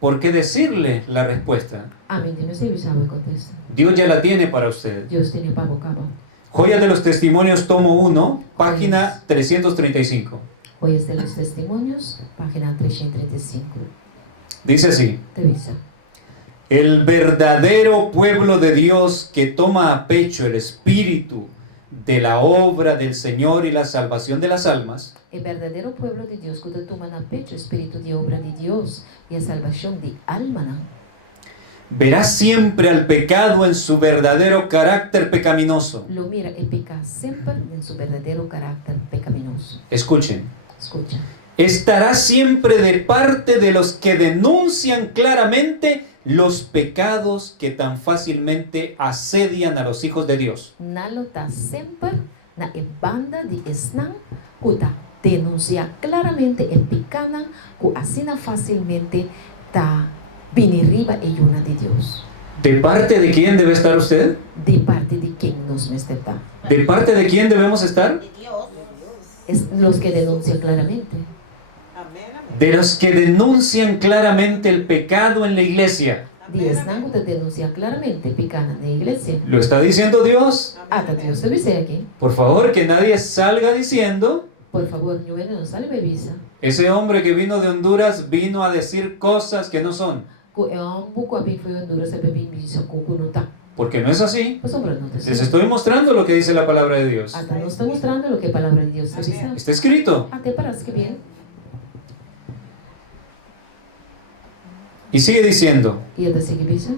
por qué decirle la respuesta. Amém. Não sei se sabe contesta. Dios ya la tiene para usted. Deus tem para cabo. Joyas de los Testimonios, tomo 1, página 335. Joias de los Testimonios, página 335. Dice así, Te avisa. el verdadero pueblo de Dios que toma a pecho el espíritu de la obra del Señor y la salvación de las almas, O verdadeiro pueblo de Deus que toma na pecho o espírito de obra de Deus e a salvação de alma, não? verá siempre al pecado en su verdadero carácter pecaminoso. Lo mira e peca sempre em seu verdadeiro caráter pecaminoso. Escuchen, Escucha. estará siempre de parte de los que denuncian claramente los pecados que tan fácilmente asedian a los hijos de Dios. Nalo está sempre na banda de Esnan que está denuncia claramente e pecana que assina facilmente está bem arriba e una de Deus. ¿De parte de quién debe estar usted? De parte de quem nos está? ¿De parte de quién debemos estar? Es los que denuncian claramente. De los que denuncian claramente el pecado en la iglesia. De Esnan que denuncia claramente pecana na igreja. ¿Lo está diciendo Dios? Hasta Deus te dice aqui. Por favor, que nadie salga diciendo, Por favor, no sale bebisa. ese hombre que vino de Honduras vino a decir cosas que no son. Que é pouco a bem foi Honduras a beber missa com não tá. Porque no es así. Pues hombre, no te Les estoy mostrando lo que dice la palabra de Dios. Hasta nos está mostrando lo que a palabra de Dios te dice. Está escrito. Até parece que bien. Y sigue diciendo, E até sigue bisa.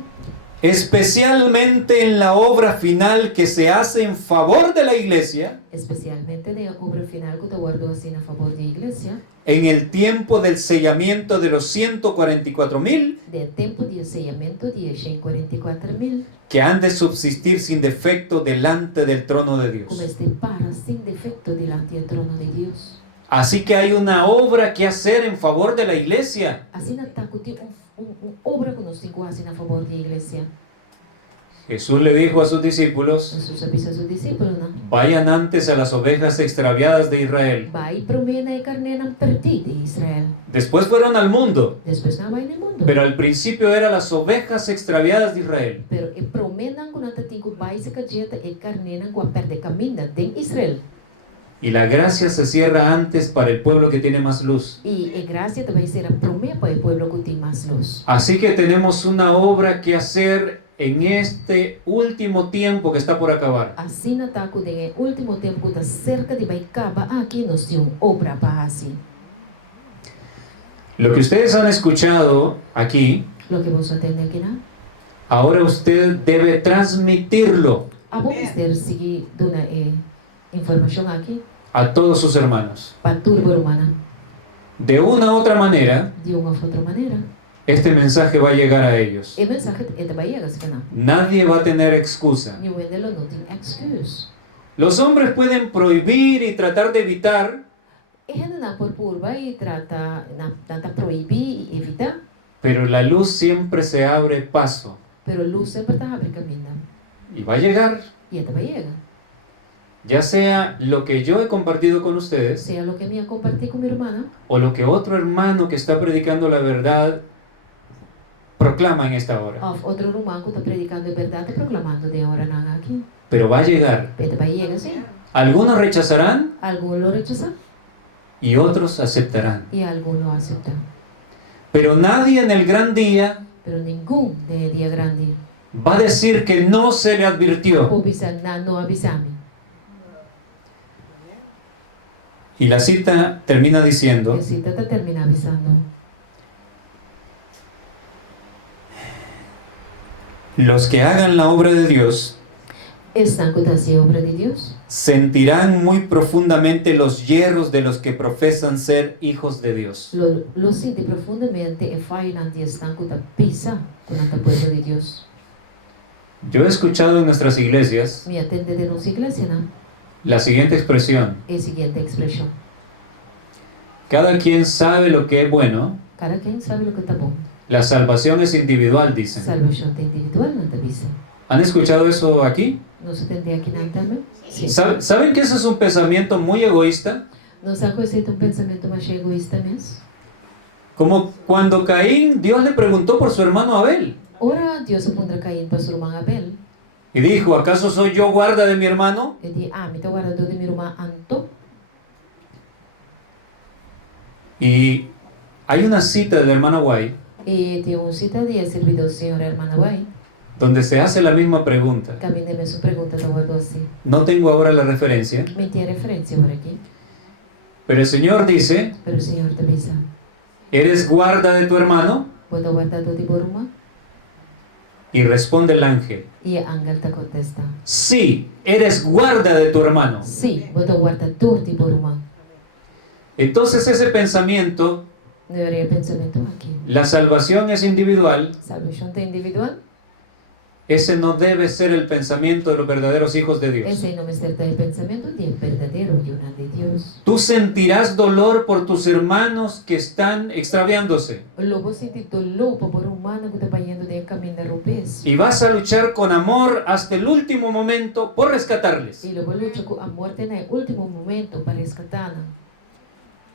especialmente en la obra final que se hace en favor de la iglesia, Especialmente na obra final que te guardo assim a favor da igreja. en el tiempo del sellamiento de los 144,000 De tempo de sellamento de 144,000. que han de subsistir sin defecto delante del trono de Como Dios. este para sin defecto delante del trono de Dios. Así que hay una obra que hacer en favor de la iglesia. Assim está que obra que nos tem que fazer a favor da igreja. Jesús le dijo a sus discípulos, Jesus avisa a seus discípulos, não? vayan antes a las ovejas extraviadas de Israel. Vai promena e carnena perdida de Israel. Después fueron al mundo, Depois não vai no mundo. pero al principio eran las ovejas extraviadas de Israel. Pero e promenan quando te tingo vai se cajeta e carnena com a perde caminha de Israel. Y la gracia se cierra antes para el pueblo que tiene más luz. E graça vai ser a promessa para o povo que tem mais luz. Así que tenemos una obra que hacer en este último tiempo que está por acabar. Assim na taco de último tempo que está cerca de vai acabar aqui nós temos obra para assim. Lo que ustedes han escuchado aquí, Lo que vos entende aqui, não? ahora usted debe transmitirlo A vamos ter seguir dando informação aqui a todos sus hermanos. para turbo humana. de una u otra manera, de uma outra maneira, este mensaje va a llegar a ellos. e mensaje é vai chegar se não. Nadie va a tener excusa. Ni wendelo não tem excuse. Los hombres pueden prohibir y tratar de evitar, E gente na por purba e trata na proibir e evitar, pero la luz siempre se abre paso pero luz sempre está abre caminho. y va a llegar. E até vai chegar. Ya sea lo que yo he compartido con ustedes Seja o que minha comparti com minha irmã, o lo que otro hermano que está predicando la verdad proclama en esta hora. of outro irmão que está predicando a verdade, proclamando de hora não aqui. Pero va a llegar. Até vai chegar sim. Algunos rechazarán Alguns lo rechazam y otros aceptarán. e alguns lo aceitam. Pero nadie en el gran día Pero nenhum de dia grande va a decir que no se le advirtió. ou bisa não avisame. Y la cita termina diciendo, E cita está termina avisando. los que hagan la obra de Dios Estão com a obra de Deus. sentirán muy profundamente los hierros de los que profesan ser hijos de Dios. Lo sente profundamente e fai nanti estão com a pisa com o pueblo de Deus. Yo he escuchado en nuestras iglesias Me atende de nossa igreja, não? la siguiente expresión: É a seguinte expressão: cada quien sabe lo que es bueno, cada quem sabe o que está bom. la salvación es individual, dicen. Salvação é individual, não está vista. ¿Han escuchado eso aquí? Não se atende aqui não também? Sim. ¿Saben que ese es un pensamiento muy egoísta? Não se aceita pensamento mais egoísta mesmo? Como cuando Caín, Dios le preguntó por su hermano Abel Ora, Deus aponta Caim para seu irmão Abel. y dijo, ¿acaso soy yo guarda de mi hermano? E diz, me está guardando de minha irmã Anto. Y hay una cita del hermano White E tem cita de servidor do Senhor, irmã Guai. donde se hace la misma pregunta. Também tem mesma pergunta da guardou assim. No tengo ahora la referencia, Me tem referência por aqui. pero el Señor dice, Pero o Senhor te avisa. ¿eres guarda de tu hermano? Pode guardar de por irmã? Y responde el ángel, E a ángel te contesta. sí, eres guarda de tu hermano. Sim, pode guardar de por irmã. Entonces ese pensamiento, Não é pensamento aqui. la salvación es individual, Salvação é individual. ese no debe ser el pensamiento de los verdaderos hijos de Dios. Esse não é certo o pensamento de verdadeiro e una de Deus. Tú sentirás dolor por tus hermanos que están extraviándose Logo sentir dolor por humano que está pagando de caminho de rupes. y vas a luchar con amor hasta el último momento por rescatarles. E logo luta com a morte no último momento para rescatar.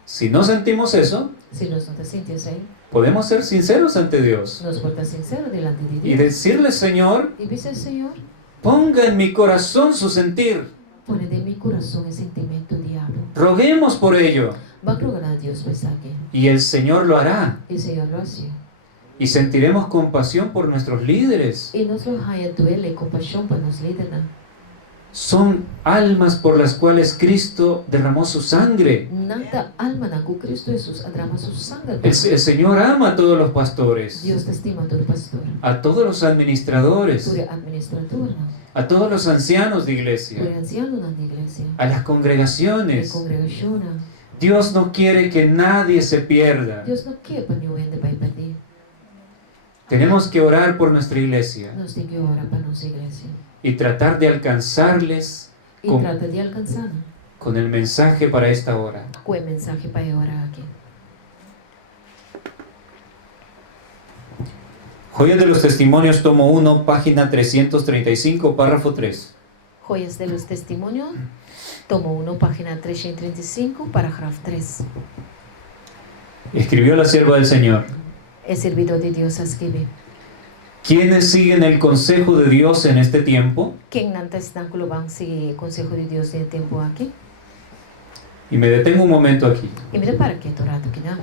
Si no sentimos eso, Se nós não te sentimos aí, podemos ser sinceros ante Dios nós podemos estar sinceros delante de y Deus. decirle, Señor, E dizer, Senhor, ponga en mi corazón su sentir. põe de meu coração esse sentimento diabo. Roguemos por ello Vai rogar a Deus para estar aqui. y el Señor lo hará. E o Senhor lo hace. Y sentiremos compasión por nuestros líderes. E nós vamos ter duele e compaixão para nos líderes. Son almas por las cuales Cristo derramó su sangre. Nada alma na que Cristo Jesus derrama seu sangue. El Señor ama a todos los pastores, Deus te estima todo pastor. a todos los administradores, Por administrador, a todos los ancianos de por iglesia, anciano na igreja. a las De congregaciones. congregação. Dios no quiere que nadie se pierda. Deus não quer para ninguém vai perder. Tenemos que orar por nuestra iglesia Nós temos que orar para nossa igreja. y tratar de alcanzarles E con, trata de alcançar con el mensaje para esta hora. com o mensagem para orar aqui. Joyas de los Testimonios, tomo 1, página 335, párrafo 3. Joias de los Testimonios, tomo 1, página 335, parágrafo 3. Escribió la sierva del Señor. É servidor de Deus escreve. ¿Quiénes siguen el consejo de Dios en este tiempo? Quem não está vão seguir o consejo de Deus de tempo aqui? Y me detengo un momento aquí. E me depara que torado que não.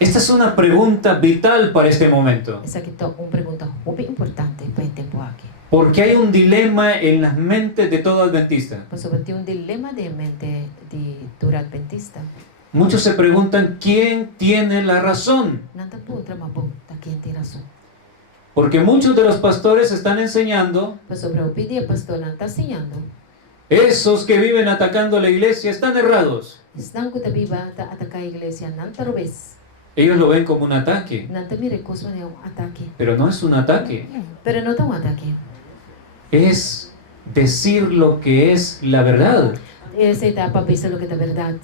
Esta es una pregunta vital para este momento, Essa aqui é uma pergunta muito importante para o tempo aqui. porque hay un dilema en las mentes de todo adventista. Pois sobre ter dilema de mente do adventista. Muchos se preguntan quién tiene la razón, Não está por outra, mas bom, está quem tem razão. porque muchos de los pastores están enseñando, Pois sobre o pedir pastor não está ensinando. esos que viven atacando a la iglesia están errados. Isnang ko tabiba ta ataka iglesia nanta robes. Ellos lo ven como un ataque, Nanta mire kosmo ne un ataque. pero no es un ataque. Pero no ta un ataque. Es decir lo que es la verdad. Esa etapa pesa lo que es verdad.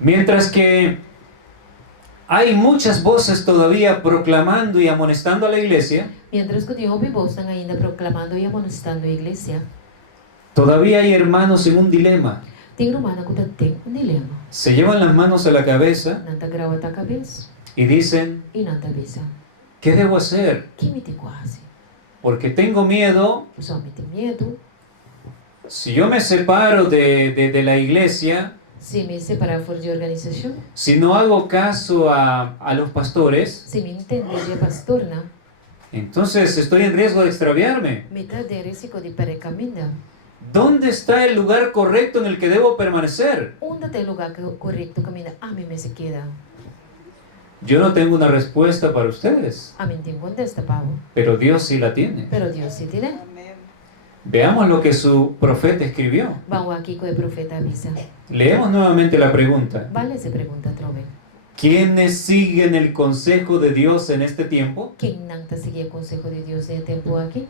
Mientras que hay muchas voces todavía proclamando y amonestando a la iglesia, Mientras que Dios vivos están ainda proclamando y amonestando a iglesia, todavía hay hermanos en un dilema. ting rumana ko ting un dilema. Se llevan las manos a la cabeza Nanta grawa ta kabis, y dicen, y nanta bisa. ¿qué debo hacer? Kimiti ko asi. Porque tengo miedo, So miti miedo. si yo me separo de la iglesia, Si me separa fuera de organización, si no hago caso a los pastores, si me entende de pastorna, entonces estoy en riesgo de extraviarme. mitad de risco de perecamina. ¿Dónde está el lugar correcto en el que debo permanecer? ¿Dónde está el lugar correcto camina? A mí me se queda. Yo no tengo una respuesta para ustedes, A mí tengo contesta, pavo. pero Dios sí la tiene. Pero Dios sí tiene. Veamos lo que su profeta escribió. Vamos aquí con el profeta avisa. Leemos nuevamente la pregunta. Vale, se pregunta Trove. ¿Quiénes siguen el consejo de Dios en este tiempo? ¿Quién nanta sigue el consejo de Dios de tiempo aquí?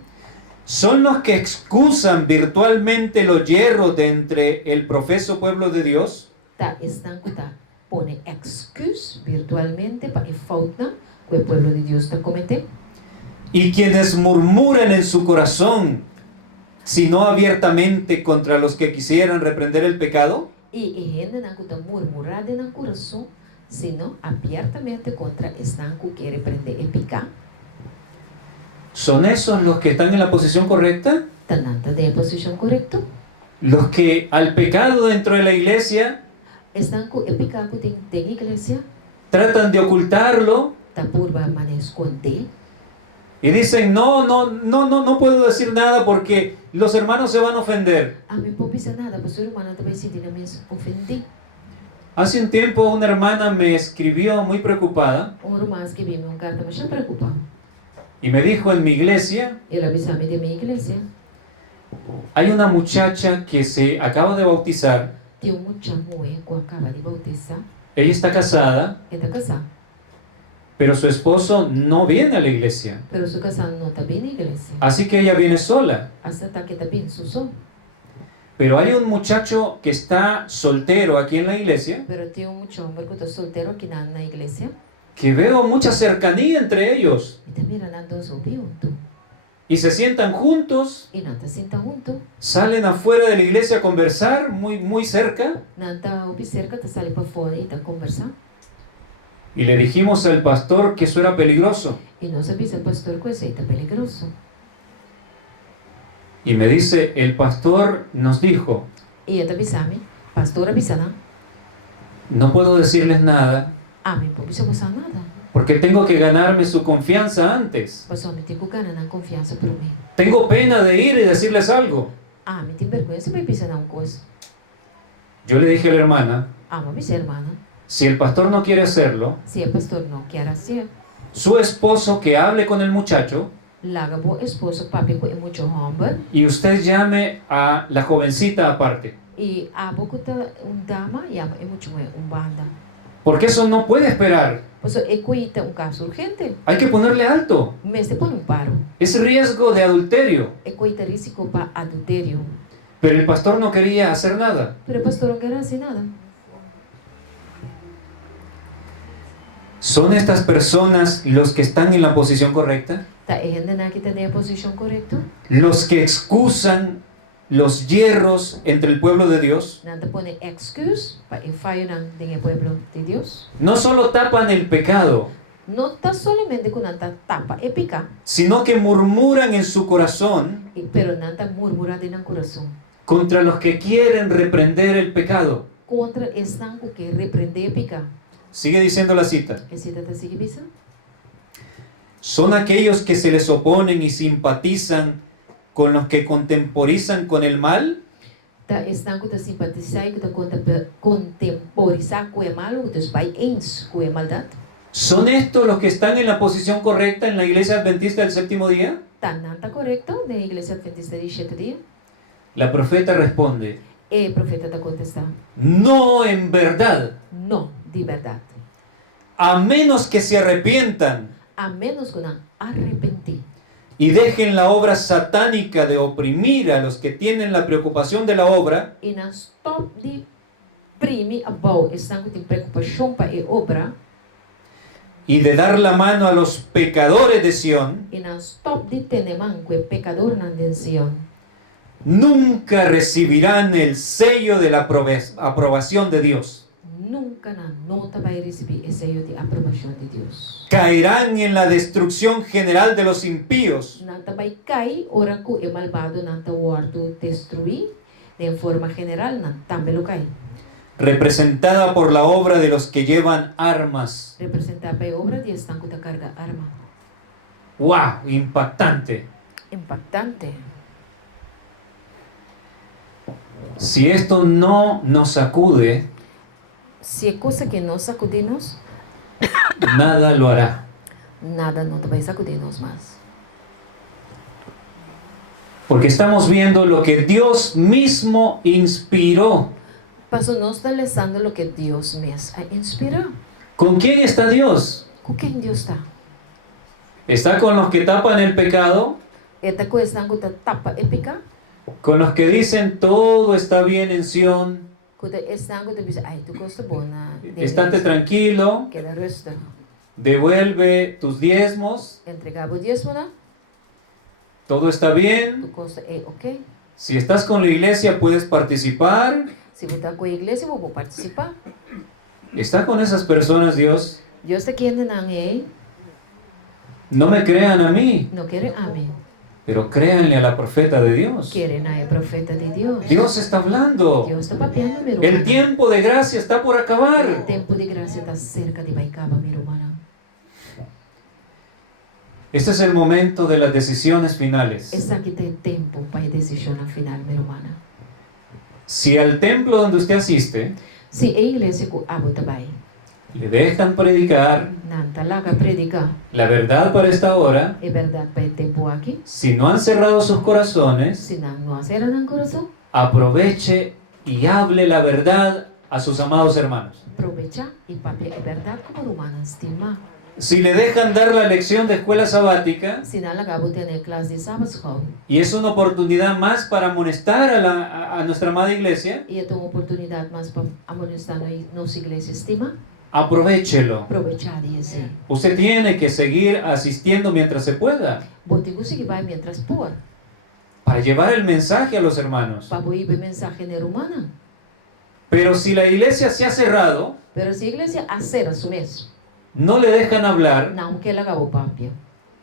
¿Son los que excusan virtualmente los hierros de entre el profeso pueblo de Dios? Ta están ta pone excuse virtualmente para falta que el pueblo de Dios ta comete. ¿Y quienes murmuran en su corazón, si no abiertamente, contra los que quisieran reprender el pecado? Y gente na ta murmurar en el corazón, sino abiertamente contra están que quiere prender el pecado. ¿Son esos los que están en la posición correcta? Ta nanta de posición correcto. Los que al pecado dentro de la iglesia Están con el pecado de la iglesia, tratan de ocultarlo ta purva man esconde. y dicen, no puedo decir nada porque los hermanos se van a ofender. A mí no pisa nada, pues soy hermana también si tiene ofendí. Hace un tiempo una hermana me escribió muy preocupada Un romance que viene un carta me está preocupado. y me dijo, en mi iglesia Él avisame de mi iglesia, hay una muchacha que se acaba de bautizar, tiene mucha mujer que acaba de bautizar, ella está casada, está casada, pero su esposo no viene a la iglesia, pero su casa no está bien en la iglesia. así que ella viene sola. Hasta que está bien su son, Pero hay un muchacho que está soltero aquí en la iglesia, pero tiene mucho hombre que está soltero aquí en la iglesia, que veo mucha cercanía entre ellos y también andando su junto, y se sientan juntos, y no está sienta junto, salen afuera de la iglesia a conversar muy cerca, no está cerca, te sale para afuera y está conversando. y le dijimos al pastor que eso era peligroso. Y no se avisa el pastor que eso está peligroso. Y me dice, el pastor nos dijo, Y ella te avisame, pastor avisana, no puedo decirles nada a mí no puedo pasar nada. porque tengo que ganarme su confianza antes. Pues a mí tengo ganas de confianza por mí. Tengo pena de ir y decirles algo. A mí tengo vergüenza para empezar a una cosa. Yo le dije a la hermana, Amo a mis hermanas. si el pastor no quiere hacerlo, Si el pastor no quiere hacer, su esposo que hable con el muchacho laga bo esposo papi con mucho hombre. y usted llame a la jovencita aparte. Y a poco un dama y a mucho un banda. Porque eso no puede esperar. Pues es cuita un caso urgente. Hay que ponerle alto. Me se pone un paro. Es riesgo de adulterio. Es cuita riesgo para adulterio. Pero el pastor no quería hacer nada. Pero el pastor no quiere hacer nada. ¿Son estas personas los que están en la posición correcta? ¿Está gente que tiene la posición correcta? Los que excusan los hierros entre el pueblo de Dios. Nada pone excuse para el fallo en el pueblo de Dios. No solo tapan el pecado, No está solamente con nada tapa épica, sino que murmuran en su corazón pero nada murmura en el corazón. contra los que quieren reprender el pecado. Contra están que reprende épica. Sigue diciendo la cita. ¿Ese te sigue visa? Son aquellos que se les oponen y simpatizan con los que contemporizan con el mal. Están que te simpatizar y que te contemporizar con el mal, que te vai ens com a maldad. ¿Son estos los que están en la posición correcta en la iglesia adventista del séptimo día? ¿Tan nada correcto de la iglesia adventista de 7 días? La profeta responde, E o profeta está contestando: no en verdad, não, de verdade. a menos que se arrepientan A menos que não arrepentir y dejen la obra satánica de oprimir a los que tienen la preocupación de la obra, e não stop de primi a bom, estão com preocupação para a obra, y de dar la mano a los pecadores de Sión, e não stop de ter mão com o pecador na nação, nunca recibirán el sello de la aprobación de Dios. nunca na nota vai receber esse sello de aprovação de Deus. Caerán en la destrucción general de los impíos, Não vai cair, ora que o malvado não está morto destruir, de forma geral, não também lo cai. representada por la obra de los que llevan armas. Representar a obra de estanco da carga arma. ¡Wow! Impactante. Impactante. Si esto no nos sacude, Se é coisa que nos sacudimos, nada lo hará. nada não vai sacudir-nos mais. Porque estamos viendo lo que Dios mismo inspiró. Passo nós está lendo o que Deus mesmo inspirou. ¿Con quién está Dios? Com quem Deus está? ¿Está con los que tapan el pecado? Esta coisa que tapa épica, ¿Con los que dicen todo está bien en Sión? que estanco te diz, ai, tu costa bona. Estate tranquilo, Queda resta. devuelve tus diezmos, Entregar o dízimo, né? todo está bien. Tu costa é ok. Si estás con la iglesia puedes participar. Se você está com a igreja, eu vou participar. ¿Está con esas personas Dios? Deus está querendo não é, No me crean a mí, não quer amém. pero créanle a la profeta de Dios. Querem não é profeta de Deus. Dios está hablando. Deus está papeando, meu El irmão. tiempo de gracia está por O acabar. tempo de graça está cerca de Baicaba, meu irmão. Este es el momento de las decisiones finales. Essa aqui tem tempo para a decisão final, meu irmão. Si al templo donde usted asiste Se a igreja que abo também le dejan predicar não está lá para predicar, la verdad para esta hora, é verdade para o tempo aqui. si no han cerrado sus corazones, Se não acerta no coração, aproveche y hable la verdad a sus amados hermanos. aproveitar e papel é verdade como romana estima. Si le dejan dar la lección de escuela sabática, Se não acabo de ter classe de sábado, y es una oportunidad más para amonestar a nuestra amada iglesia, e é uma oportunidade mais para amonestar nossa igreja estima, aprovéchelo. aproveitar isso. Usted tiene que seguir asistiendo mientras se pueda, Bote que vai mientras por, para llevar el mensaje a los hermanos. para ouvir a mensagem romana. Pero si la iglesia se ha cerrado, Pero se a igreja acera isso mesmo, no le dejan hablar, não que ela acabou papel.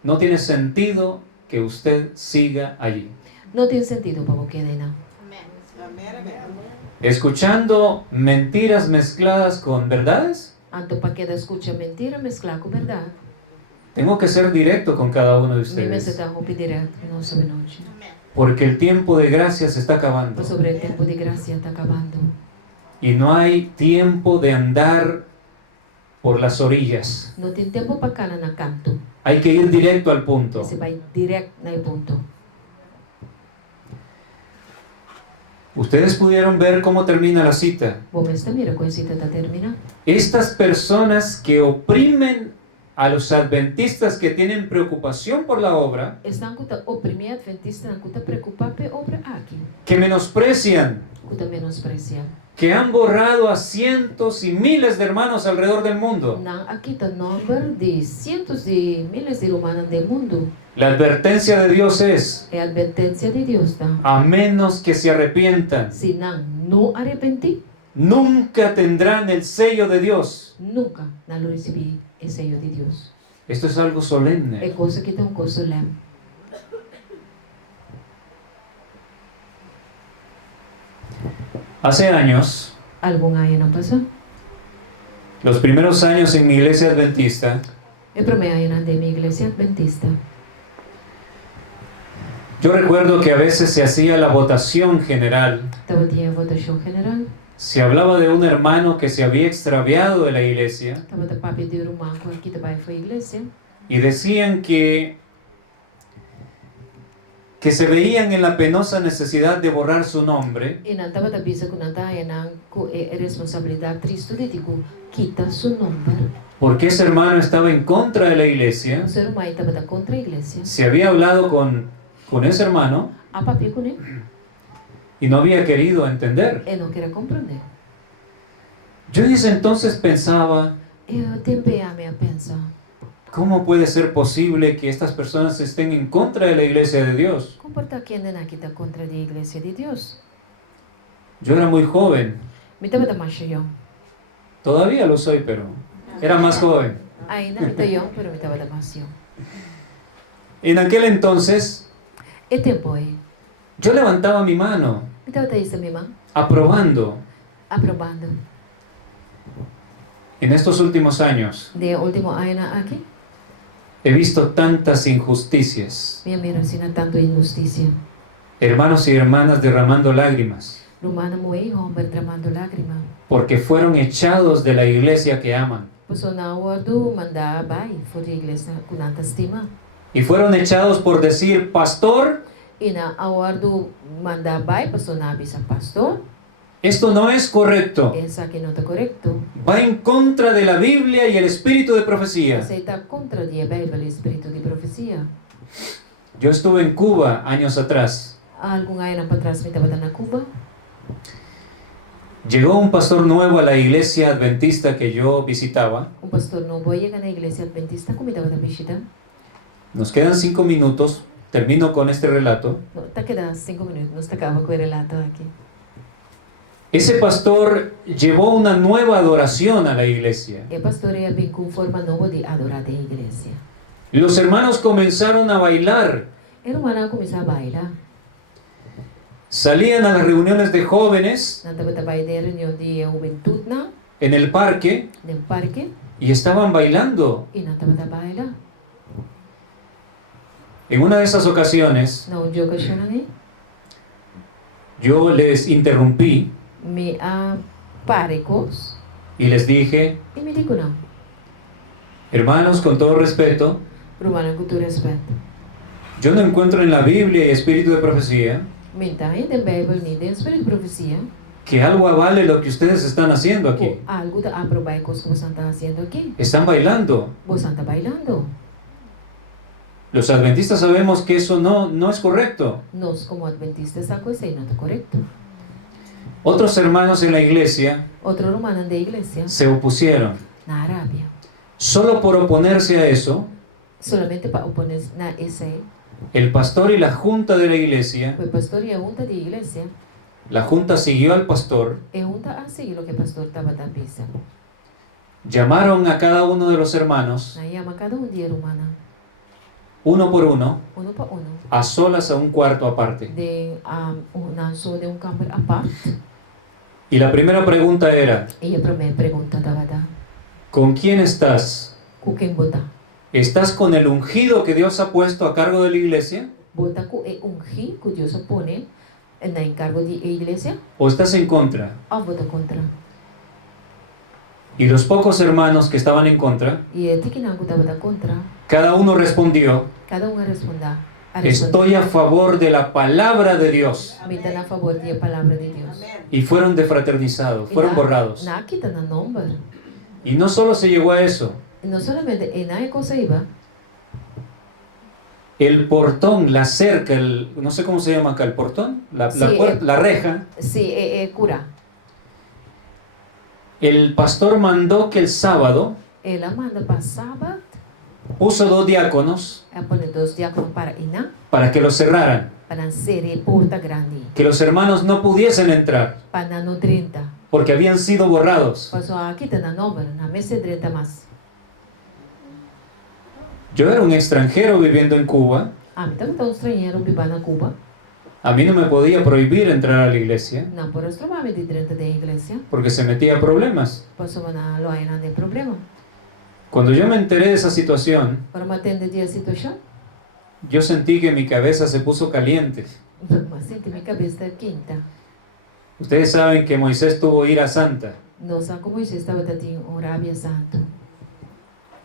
no tiene sentido que usted siga allí. Não tem sentido para você, não. Escuchando mentiras mezcladas con verdades. Anto para que escucha mentira, mezclar com verdade. Tengo que ser directo con cada uno de Me ustedes, está rompe direto, nossa noite. porque el tiempo de gracia se está acabando. Pues sobre o tempo de graça está acabando. Y no hay tiempo de andar por las orillas. Não tem tempo para cana na canto. Hay que ir directo al punto. Você vai direto no ponto. Ustedes pudieron ver cómo termina la cita. Bom, esta mira, coisita está terminando. Estas personas que oprimen a los adventistas que tienen preocupación por la obra, Estão com o primeiro adventista, não está preocupado com a obra aqui. que menosprecian, Com a menosprecia. que han borrado a cientos y miles de hermanos alrededor del mundo. Não, aqui está o número de cientos de miles de humanos do mundo. La advertencia de Dios es, É a advertência de Deus, tá? a menos que se arrepientan, Se não arrepentir, nunca tendrán el sello de Dios. nunca não receber o sello de Deus. Esto es algo É solemne. coisa que tem coisa solene. Hace años, Algum ano não passou? los primeros años en mi iglesia adventista, É primeiro ano da minha igreja adventista. yo recuerdo que a veces se hacía la votación general. Estava tinha votação general. Se hablaba de un hermano que se había extraviado de la iglesia Estava da papi de irmão que também foi à igreja. y decían que se veían en la penosa necesidad de borrar su nombre, E não estava bisa com nada e não com responsabilidade triste de tipo quita su nombre. porque ese hermano estaba en contra de la iglesia. O ser humano estava contra a igreja. Se había hablado con esse hermano A papi com ele, y no había querido entender. e não queria compreender. Yo en ese entonces pensaba, Eu também a minha pensa, ¿cómo puede ser posible que estas personas estén en contra de la iglesia de Dios? comporta quem não quita contra a igreja de Deus. Yo era muy joven, Me estava da mais eu. todavía lo soy, pero era más joven. Ainda me estava eu, pero me estava da mais eu. En aquel entonces, E tempo aí, yo levantaba mi mano, me estava da isso mesmo, aprobando. aprovando. En estos últimos años, De último ano aqui, he visto tantas injusticias, minha mira sina tanto injustiça. hermanos y hermanas derramando lágrimas, Romana moei homem tramando lágrima. porque fueron echados de la iglesia que aman. Pessoa na ordo manda bai, for de igreja com tanta estima. Y fueron echados por decir, pastor, E na ordo manda bai, pessoa na bisa pastor, esto no es correcto. essa que não está correto. Va en contra de la Biblia y el espíritu de profecía. Você está contra a Bíblia, o espírito de profecia. Yo estuve en Cuba años atrás. Há algum ano para trás me estava na Cuba. Llegó un pastor nuevo a la iglesia adventista que yo visitaba. Pastor novo chega na igreja adventista, como estava da visita. Nos quedan 5 minutos. Termino con este relato. Está quedando 5 minutos, não está acaba com o relato aqui. Ese pastor llevó una nueva adoración a la iglesia. E pastor é bem com forma nova de adorar a igreja. Los hermanos comenzaron a bailar. E romana começou a bailar. Salían a las reuniones de jóvenes Não estava trabalhando em reunião de juventude, não? en el parque No parque. y estaban bailando. E não estava trabalhando. En una de esas ocasiones, Não joga ali. yo les interrumpí Me aparecos. y les dije, E me digo não. hermanos, con todo respeto, Romana com todo respeito. yo no encuentro en la Biblia y espíritu de profecía Mentai da Bíblia nem da espírito de profecia. que algo avale lo que ustedes están haciendo aquí. Ou algo da aprovar coisas que você está fazendo aqui. Están bailando. Você está bailando. Los adventistas sabemos que eso no es correcto. Nós, como adventistas, essa coisa aí não está correto. Otros hermanos en la iglesia Outro romano da igreja, se opusieron. na Arábia, Solo por oponerse a eso, solamente para opor na essa aí, el pastor y la junta de la iglesia, o pastor e a junta de igreja, la junta siguió al pastor, e junta a seguir o que o pastor estava da pista. llamaron a cada uno de los hermanos, Na chama cada dia romana, uno por uno, para uno, a solas a un cuarto aparte. de na sua de câmara à parte. Y la primera pregunta era, E a primeira pergunta estava da, ¿con quién estás? com quem botar? ¿Estás con el ungido que Dios ha puesto a cargo de la iglesia? Botar com é ungir que Deus pone na encargo de igreja, ¿O estás en contra? ou botar contra? Y los pocos hermanos que estaban en contra, E é que não estava da contra, cada uno respondió, cada responda. estoy a favor de la palabra de Dios. Me dá a favor da palavra de Deus. Y fueron defraternizados, fueron borrados. Na quita na nombre. Y no solo se llegó a eso, No solamente na cosa iba, el portón, la cerca, no sé cómo se llama acá, el portón, Sí, la reja, sí, cura. el pastor mandó que el sábado Ela manda para sábado, puso 2 diáconos a poner 2 diáconos para Iná, para que lo cerraran, para ser porta grande, que los hermanos no pudiesen entrar para no 30. porque habían sido borrados. Pasó aqui tá na nombre, na mesa 30 mais. Yo era un extranjero viviendo en Cuba, A mim também tá estrangeiro viver na Cuba, a mí no me podía prohibir entrar a la iglesia não por os trabalhos de 30 da igreja, porque se metía problemas. passou na loja de problema. Cuando yo me enteré de esa situación, Para me atender a situação, yo sentí que mi cabeza se puso caliente. mas senti minha cabeça quinta. Ustedes saben que Moisés tuvo ira santa. Não sabe como isso estava tendo Arábia Santo.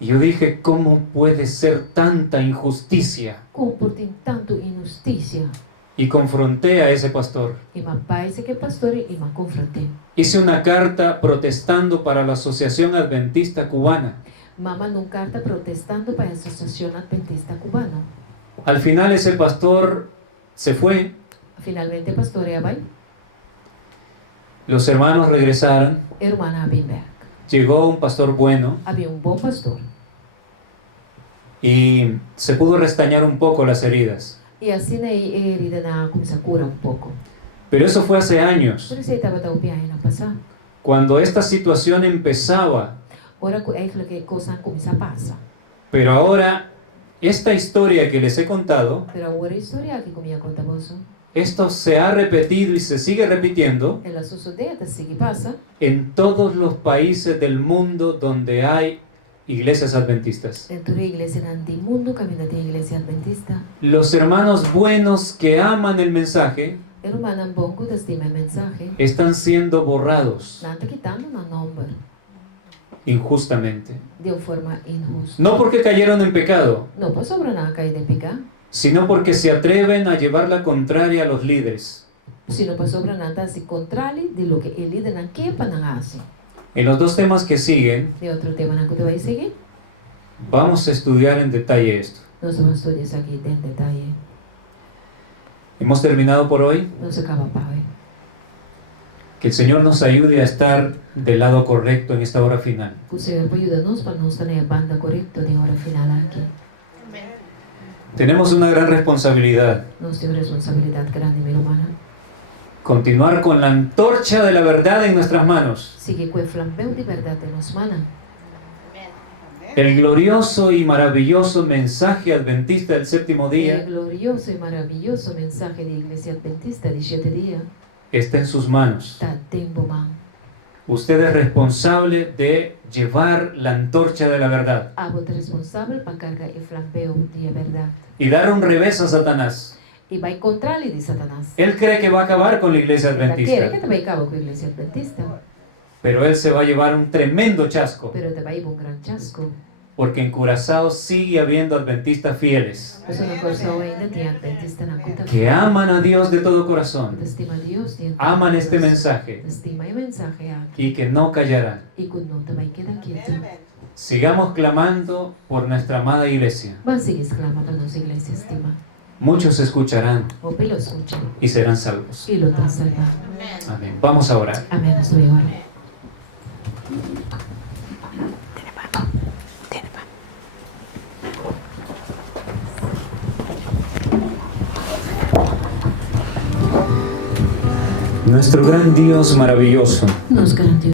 Y yo dije, ¿cómo puede ser tanta injusticia? Como por tem tanto injusticia. Y confronté a ese pastor. E ma paese che pastore e ma confronté. Hice una carta protestando para la Asociación Adventista Cubana. Mamma non carta protestando para a Associazione Adventista Cubana. Al final ese pastor se fue, Finalmente pastore Abay, los hermanos regresaron, hermana Abinberg. llegó un pastor bueno Había un buon pastor. y se pudo restañar un poco las heridas. E assim lei ridana comincia a cura un poco. Pero eso fue hace años, Por isso ele estava da UPI na passar. cuando esta situación empezaba. Ora eigenlijk che cosa comincia a passar. Pero ahora, esta historia que les he contado, Però ora storia che comincia a contar vos. esto se ha repetido y se sigue repitiendo E la succedeta si che passa en todos los países del mundo donde hay iglesias adventistas. dentro le iglesie del mondo, camminate in iglesia adventista. Los hermanos buenos que aman el mensaje E romana un bongo da stima il mensaje. están siendo borrados Nanta quitando una number injustamente. di una forma injusta. No porque cayeron en pecado, Non può sopra una caída pica, sino porque se atreven a llevar la contraria a los líderes. sino può sopra nata si contrali di lo che il leader non kepa non hasi. En los dos temas que siguen, Di altro tema non che vai seguire, vamos a estudiar en detalle esto. non si va a studiare aquí in dettaglio. Hemos terminado por hoy. Non si acaba poi. Que el Señor nos ayude a estar del lado correcto en esta hora final. Il Signore può aiutarci per non stare a banda corretta di ora finale qui. Tenemos una gran responsabilidad. Nostra responsabilità grande mi umana. Continuar con la antorcha de la verdad en nuestras manos. Sigue quel flambeo di verità in nostra mano. El glorioso y maravilloso mensaje adventista del séptimo Il día glorioso e meraviglioso mensaje di Iglesia Adventista di 7 giorni está en sus manos. sta a tempo man. Usted es responsable de llevar la antorcha de la verdad A voce responsabile per caricare il flambeo di verità. y dar un revés a Satanás. E va incontrarli di Satanás. Él cree que va a acabar con la iglesia Da chiede che adventista, te vai a cavo con l'Iglesia Adventista, pero él se va a llevar un tremendo chasco, però te vai un gran ciasco. porque en Curazao sigue habiendo adventistas fieles Io sono corso ainda di Adventista na cuta. que aman a Dios de todo corazón, Stima Dios, di aman este mensaje Stima il mensaje aquí. y que no callarán. E con non te vai quedar quieto. Sigamos clamando por nuestra amada iglesia. Va a seguir exclamando la nostra iglesia stima. Muchos escucharán O pe lo escuchan y serán salvos. y lo están salvando. Amén. Vamos a orar. Amén. Estoy ahora. Nuestro gran Dios maravilloso, Nos garantiza.